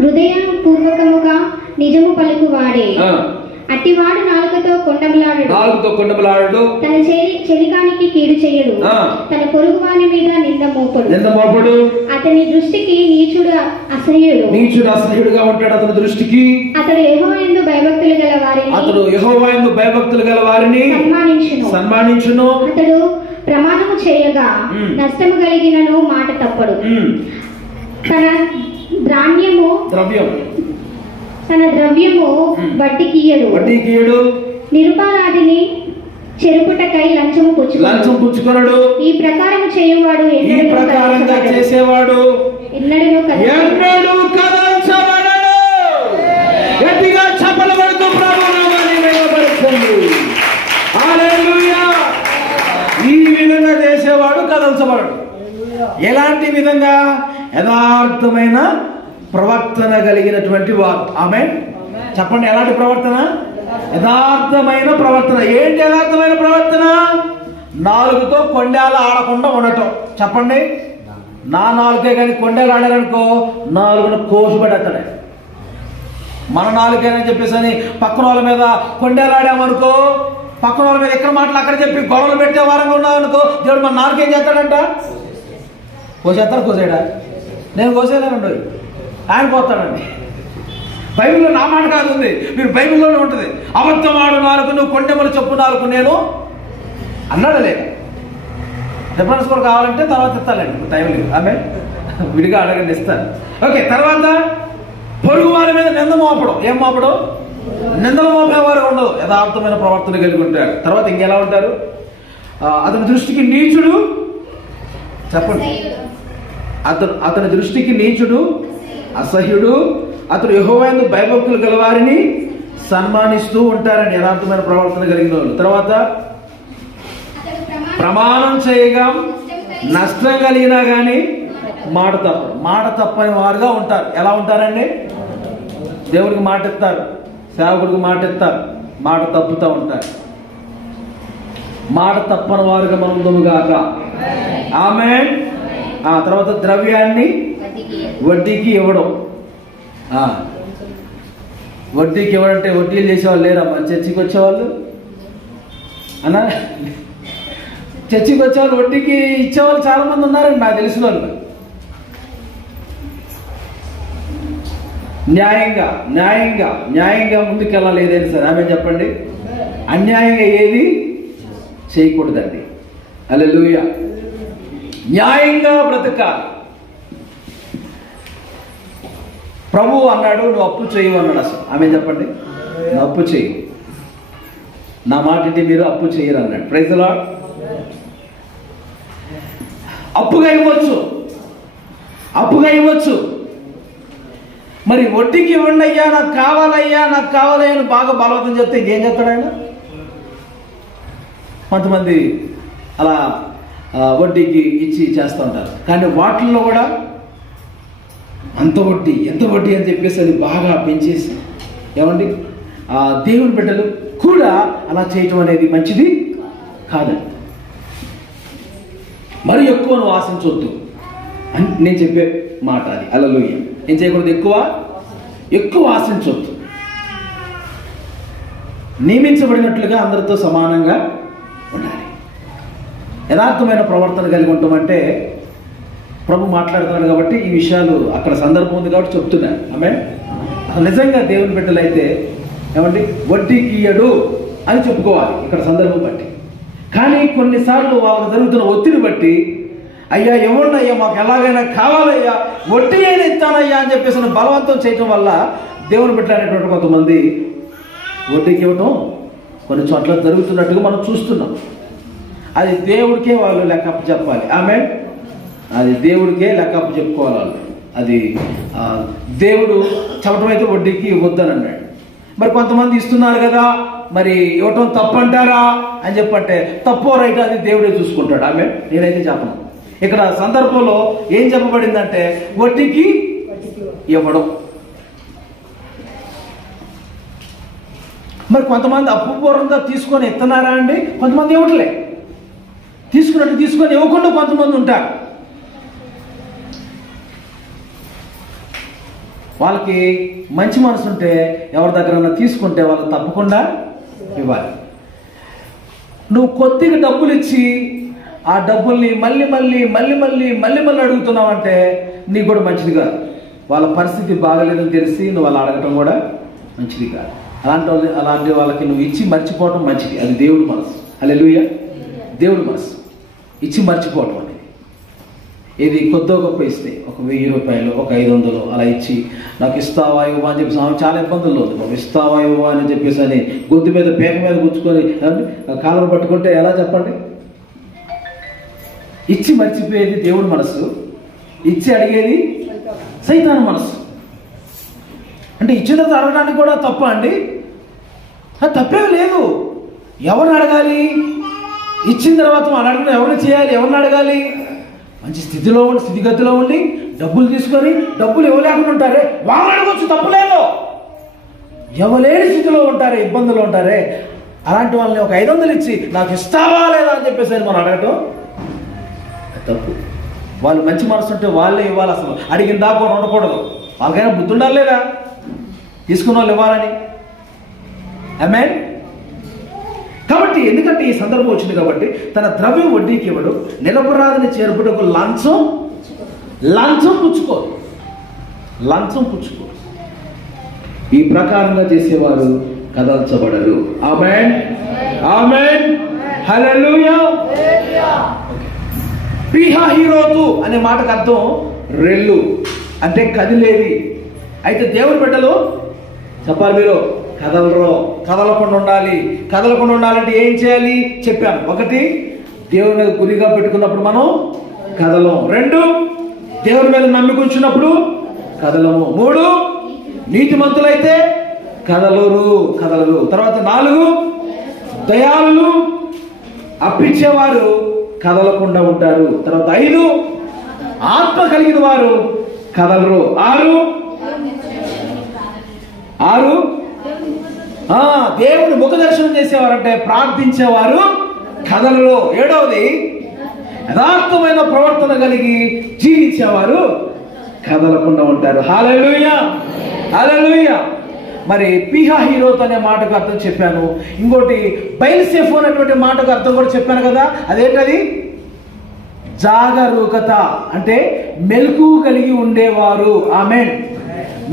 హృదయం పూర్వకముగా నిజము పలుకు వాడే. అట్టివాడు నాలుకతో కొండమలాడు, తన చెలికానికి కీడు చేయడు, తన పొరుగు వాని మీద నింద మోపడు. అతని దృష్టికి నీచుడు అసహ్యుడుగా ఉంటాడు. అతని దృష్టికి అతడు యెహోవాయందు భయభక్తులు గల వారిని సన్మానించును. అతడు ప్రమాణము చేయగా నష్టము కలిగినను మాట తప్పడు. తన ద్రవ్యము వడ్డీకియ్యడు. నిరుపరాధిని చెరుపుటకై లంచము పుచ్చుకొనడు. ఈ ప్రకారము చేయువాడు చేసేవాడు ఎన్నడూ కదల్చబడడు. గట్టిగా చప్పట్లు కొడుతూ ప్రభువుని మహిమపరచండి. హల్లెలూయా. ఈ విధంగా చేసేవాడు కదల్చబడడు. ఎలాంటి విధంగా? యథార్థమైన ప్రవర్తన కలిగినటువంటి వారు. ఆమేన్. చెప్పండి, ఎలాంటి ప్రవర్తన? యథార్థమైన ప్రవర్తన. ఏంటి యథార్థమైన ప్రవర్తన? నాలుగుతో కొండేలు ఆడకుండా ఉండటం. చెప్పండి. నా నాలుగే కానీ కొండేలు ఆడారనుకో, నాలుగును కోసిపడతాడే. మన నాలుగేనని చెప్పేసి అని పక్కన వాళ్ళ మీద కొండేలు ఆడామనుకో, పక్కన వాళ్ళ మీద ఎక్కడ మాటలు అక్కడ చెప్పి గొడవలు పెట్టే వారంగా ఉన్నామనుకో, దేవుడు మన నాలుగేం చేస్తాడంట? కోసేస్తారు. కోసేడా? నేను కోసేదానండి, ఆయన పోతాడండి. బైబిల్లో నా మాట కాదు ఉంది, మీరు బైబిల్లోనే ఉంటుంది. అబద్ధం ఆడు నాలుగు, నువ్వు కొండెమలు చెప్పు నాలుగు నేను అన్నాడు. లేక రిఫరెన్స్ కూడా కావాలంటే తర్వాత ఇస్తానండి, టైం లేదు. ఆమె విడిగా అడగండి, ఇస్తాను. ఓకే. తర్వాత పొరుగు వారి మీద నింద మోపడం. ఏం మోపడం? నిందలు మోపేవారు ఉండదు. యథార్థమైన ప్రవర్తన కలిగి ఉంటారు. తర్వాత ఇంకెలా ఉంటారు? అతని దృష్టికి నీచుడు. చెప్పండి. అతని దృష్టికి నీచుడు, అసహ్యుడు. అతడు యెహోవాయందు భయభక్తులు గల వారిని సన్మానిస్తూ ఉంటారని. యథార్థమైన ప్రవర్తన కలిగిన వాళ్ళు. తర్వాత ప్రమాణం చేయగా నష్టం కలిగినా కానీ మాట తప్పని వారుగా ఉంటారు. ఎలా ఉంటారండి? దేవుడికి మాట ఇస్తారు, సేవకుడికి మాట ఇస్తారు, మాట తప్పుతూ ఉంటారు. మాట తప్పని వారుగా మనం ఉందుముగాక. ఆమేన్. తర్వాత ద్రవ్యాన్ని వడ్డీకి ఇవ్వడం. వడ్డీకి ఇవ్వడంటే వడ్డీలు చేసేవాళ్ళు లేరా మన చర్చికి వచ్చేవాళ్ళు అన్నా? చర్చికి వచ్చేవాళ్ళు వడ్డీకి ఇచ్చేవాళ్ళు చాలా మంది ఉన్నారండి నాకు తెలిసిన వాళ్ళు. న్యాయంగా ముందుకెళ్ళాలి ఏదైనా సరే. ఆమె చెప్పండి, అన్యాయంగా ఏది చేయకూడదండి. హల్లెలూయా. న్యాయంగా బ్రతకాలి. ప్రభువు అన్నాడు, నువ్వు అప్పు చేయవు అన్నాడు. అసలు ఆమె చెప్పండి, నువ్వు అప్పు చేయు, నా మాట ఇంటి మీరు అప్పు చేయరు అన్నాడు. Praise the lord. అప్పుగా ఇవ్వచ్చు. మరి వడ్డీకి ఇవ్వండి అయ్యా, నాకు కావాలయ్యా అని బాగా బలవంతం చెప్తే ఏం చేస్తాడు ఆయన? కొంతమంది అలా వడ్డీకి ఇచ్చి చేస్తూ ఉంటారు. కానీ వాటిల్లో కూడా ఎంత వడ్డీ అని చెప్పేసి అది బాగా పెంచేసి, ఏమండి దేవుని బిడ్డలు కూడా అలా చేయటం అనేది మంచిది కాదండి. మరి ఎక్కువ నువ్వు ఆశించవద్దు అని నేను చెప్పే మాట అది. హల్లెలూయా. ఏం చేయకూడదు? ఎక్కువ ఆశించవద్దు. నియమించబడినట్లుగా అందరితో సమానంగా ఉండాలి. యథార్థమైన ప్రవర్తన కలిగి ఉంటామంటే ప్రభు మాట్లాడుతున్నాడు కాబట్టి ఈ విషయాలు అక్కడ సందర్భం ఉంది కాబట్టి చెప్తున్నాను. ఆమేన్. నిజంగా దేవుని బిడ్డలైతే ఏమండి వడ్డీకి ఇయ్యడు అని చెప్పుకోవాలి ఇక్కడ సందర్భం బట్టి. కానీ కొన్నిసార్లు వాళ్ళకు జరుగుతున్న ఒత్తిడి బట్టి, అయ్యా ఇవ్వండి అయ్యా, మాకు ఎలాగైనా కావాలయ్యా, వడ్డీ అయినా ఇస్తానయ్యా అని చెప్పేసి బలవంతం చేయటం వల్ల దేవుని బిడ్డ అనేటువంటి కొంతమంది వడ్డీకి ఇవ్వటం కొన్ని చోట్ల జరుగుతున్నట్టుగా మనం చూస్తున్నాం. అది దేవుడికే వాళ్ళు లెక్కప్పు చెప్పాలి. ఆమేన్. అది దేవుడికే లెక్కప్పు చెప్పుకోవాలి వాళ్ళు. అది దేవుడు చెప్పటం అయితే వడ్డీకి ఇవ్వద్దని అన్నాడు. మరి కొంతమంది ఇస్తున్నారు కదా, మరి ఇవ్వటం తప్పంటారా అని చెప్పంటే తప్పో రైట్ అది దేవుడే చూసుకుంటాడు. ఆమె నేనైతే చెప్పను. ఇక్కడ సందర్భంలో ఏం చెప్పబడిందంటే వడ్డీకి ఇవ్వడం. మరి కొంతమంది అప్పుపూర్వంగా తీసుకొని ఇస్తున్నారా అండి? కొంతమంది ఇవ్వట్లే. తీసుకున్నట్టు తీసుకొని ఇవ్వకుండా కొంతమంది ఉంటారు. వాళ్ళకి మంచి మనసు ఉంటే ఎవరి దగ్గర తీసుకుంటే వాళ్ళు తప్పకుండా ఇవ్వాలి. నువ్వు కొద్దిగా డబ్బులు ఇచ్చి ఆ డబ్బుల్ని మళ్ళీ అడుగుతున్నావంటే నీకు కూడా మంచిది కాదు. వాళ్ళ పరిస్థితి బాగలేదని తెలిసి నువ్వు అలా అడగటం కూడా మంచిది కాదు. అలాంటి వాళ్ళకి నువ్వు ఇచ్చి మర్చిపోవటం మంచిది. అది దేవుడి మనసు. హల్లెలూయా. దేవుడి మనసు ఇచ్చి మర్చిపోవటం అనేది. ఇది కొద్దో గొప్ప ఇస్తే ఒక 1000 రూపాయలు, ఒక 500 అలా ఇచ్చి నాకు ఇస్తావా ఇవ్వా అని చెప్పేసి ఆమె చాలా ఇబ్బందుల్లో ఉంది. మాకు ఇస్తావా ఇవ్వా అని చెప్పేసి అని గొంతు మీద పేక మీద కూర్చుకొని కాలర్ పట్టుకుంటే ఎలా చెప్పండి? ఇచ్చి మర్చిపోయేది దేవుడి మనసు, ఇచ్చి అడిగేది సైతాను మనసు. అంటే ఇచ్చిన తర్వాత అడగడానికి కూడా తప్ప అండి? తప్పేం లేదు. ఎవరిని అడగాలి? ఇచ్చిన తర్వాత మనం అడగడం ఎవరిని చేయాలి? ఎవరిని అడగాలి? మంచి స్థితిగతిలో ఉండి డబ్బులు తీసుకొని డబ్బులు ఇవ్వలేకుండా ఉంటారే వాళ్ళు అడగొచ్చు, తప్పులేదు. ఇవ్వలేని స్థితిలో ఉంటారే, ఇబ్బందులు ఉంటారే, అలాంటి వాళ్ళని ఒక 500 ఇచ్చి నాకు ఇస్తావా లేదా అని చెప్పేసి మనం అడగటం తప్పు. వాళ్ళు మంచి మనసు ఉంటే వాళ్ళే ఇవ్వాలి. అసలు అడిగిన దాకా ఉండకూడదు. వాళ్ళకైనా బుద్ధి ఉండాలి లేదా తీసుకున్న వాళ్ళు ఇవ్వాలని. ఆమేన్. కాబట్టి ఎందుకంటే ఈ సందర్భం వచ్చింది కాబట్టి తన ద్రవ్యం వడ్డీకి ఇవ్వడు, నిరపరాధిని చేర్పుటకు లంచం పుచ్చుకో. ఈ ప్రకారంగా చేసేవారు కదల్చబడరు. ఆమేన్. ఆమేన్. హల్లెలూయా. పిహాహిరోతు అనే మాటకు అర్థం రెల్లు, అంటే కదిలేవి. అయితే దేవుని బిడ్డలు చెప్పాలి, మీరు కదలకుండా ఉండాలంటే ఏం చేయాలి చెప్పాను. 1, దేవుని మీద గురిగా పెట్టుకున్నప్పుడు మనం కదలం. 2, దేవుని మీద నమ్మికుంచున్నప్పుడు కదలము. 3, నీతిమంతులైతే కదలరు. తర్వాత 4, దయాళులు అప్పించేవారు కదలకుండా ఉంటారు. తర్వాత 5, ఆత్మ కలిగిన వారు కదలరు. 6 దేవుని ముఖ దర్శనం చేసేవారంటే ప్రార్థించేవారు కదలరు. 7వది యథార్థమైన ప్రవర్తన కలిగి జీవించేవారు కదలకుండా ఉంటారు. హల్లెలూయా, హల్లెలూయా. మరి పిహాహీరోత్ అనే మాటకు అర్థం చెప్పాను. ఇంకోటి బయల్సెఫు అనేటువంటి మాటకు అర్థం కూడా చెప్పాను కదా. అదేంటది? జాగరూకత, అంటే మెలకు కలిగి ఉండేవారు. ఆమేన్.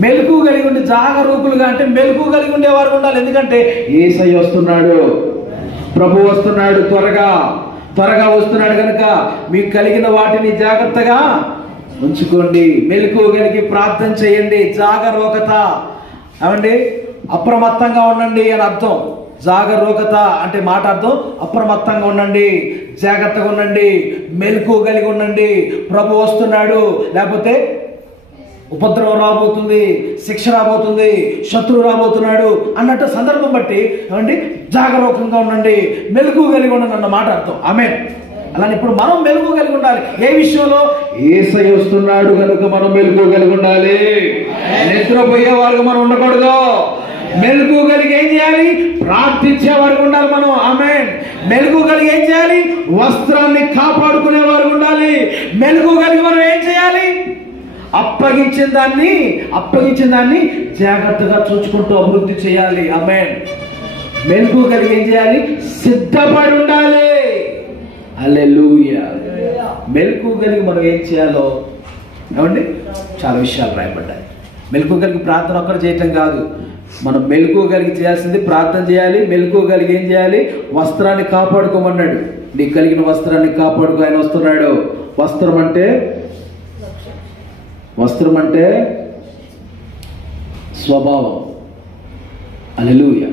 మెలకు కలిగి ఉండే, జాగరూకులుగా అంటే మెలకు కలిగి ఉండేవారు ఉండాలి. ఎందుకంటే యేసయ్య వస్తున్నాడు, ప్రభు వస్తున్నాడు, త్వరగా వస్తున్నాడు కనుక మీకు కలిగిన వాటిని జాగ్రత్తగా ఉంచుకోండి. మెలకు కలిగి ప్రార్థన చేయండి. జాగరూకత ఏమండి, అప్రమత్తంగా ఉండండి అని అర్థం. జాగరూకత అంటే మాట అర్థం అప్రమత్తంగా ఉండండి, జాగ్రత్తగా ఉండండి, మెలకు కలిగి ఉండండి. ప్రభు వస్తున్నాడు, లేకపోతే ఉపద్రవం రాబోతుంది, శిక్ష రాబోతుంది, శత్రువు రాబోతున్నాడు అన్నట్టు సందర్భం బట్టి ఏమండి జాగరూకంగా ఉండండి, మెలకు కలిగి ఉండండి అన్న మాట అర్థం. ఆమేన్. అలానే ఇప్పుడు మనం మెలకు కలిగి ఉండాలి. ఏ విషయంలో? యేసయ్య వస్తున్నాడు కనుక మనం మెలకు కలిగి ఉండాలి. నిద్రపోయే వారికి మనం ఉండకూడదు. మెలకు కలిగి ఏం చేయాలి? ప్రార్థించే వారికి ఉండాలి మనం. ఆమేన్. మెలకు కలిగి ఏం చేయాలి? వస్త్రాన్ని కాపాడుకునే వారికి ఉండాలి. మెలకు కలిగి మనం ఏం చేయాలి? అప్పగించిన దాన్ని జాగ్రత్తగా చూసుకుంటూ అభివృద్ధి చేయాలి. ఆమేన్. మెలకు కలిగి ఏం చేయాలి? సిద్ధపడి ఉండాలి. హల్లెలూయా. మెలకు కలిగి మనం ఏం చేయాలో ఏమండి చాలా విషయాలు రాయబడ్డాయి. మెలకు కలిగి ప్రార్థన ఒక్కరు చేయటం కాదు, మనం మెలకు కలిగి చేయాల్సింది ప్రార్థన చేయాలి. మెలకు కలిగి ఏం చేయాలి? వస్త్రాన్ని కాపాడుకోమన్నాడు. నీకు కలిగిన వస్త్రాన్ని కాపాడుకో, ఆయన వస్తున్నాడు. వస్త్రం అంటే స్వభావం. హల్లెలూయా.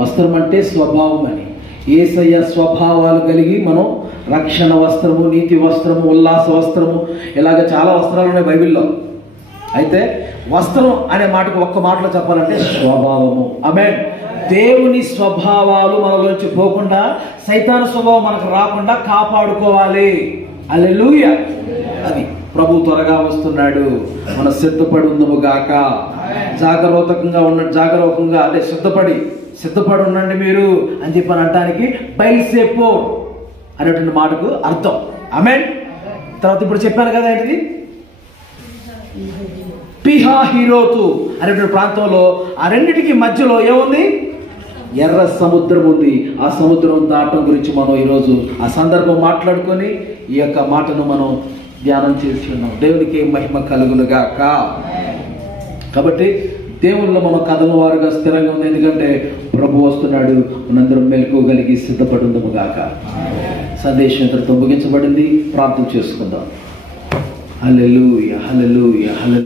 వస్త్రం అంటే స్వభావం అని. యేసయ్య స్వభావాలు కలిగి మనం రక్షణ వస్త్రము, నీతి వస్త్రము, ఉల్లాస వస్త్రము, ఇలాగ చాలా వస్త్రాలు ఉన్నాయి బైబిల్లో. అయితే వస్త్రం అనే మాటకు ఒక్క మాటలో చెప్పాలంటే స్వభావము. ఆమేన్. దేవుని స్వభావాలు మనలోంచి పోకుండా, సైతాను స్వభావం మనకు రాకుండా కాపాడుకోవాలి. హల్లెలూయా. అది ప్రభు త్వరగా వస్తున్నాడు, మనం సిద్ధపడి ఉందము గాక. జాగరూకంగా అంటే సిద్ధపడి ఉండండి మీరు అని చెప్పని అనటానికి బయల్సెఫు అనేటువంటి మాటకు అర్థం. ఆమేన్. తర్వాత ఇప్పుడు చెప్పాను కదా ఏంటిది? పిహాహీరోతు అనేటువంటి ప్రాంతంలో ఆ రెండిటికి మధ్యలో ఏముంది? ఎర్ర సముద్రం ఉంది. ఆ సముద్రం దాటం గురించి మనం ఈరోజు ఆ సందర్భం మాట్లాడుకొని ఈ యొక్క మాటను మనం ధ్యానం చేస్తున్నాం. దేవునికి మహిమ కలుగునుగాక. కాబట్టి దేవుళ్ళలో మనం కథల వారుగా స్థిరంగా ఉంది. ఎందుకంటే ప్రభు వస్తున్నాడు, మనందరం మెలకు కలిగి సిద్ధపడి ఉందము గాక. సందేశం ఇంతటితో ముగించబడింది. ప్రార్థన చేసుకుందాం. హల్లెలూయా, హల్లెలూయా, హల్లెలూయా.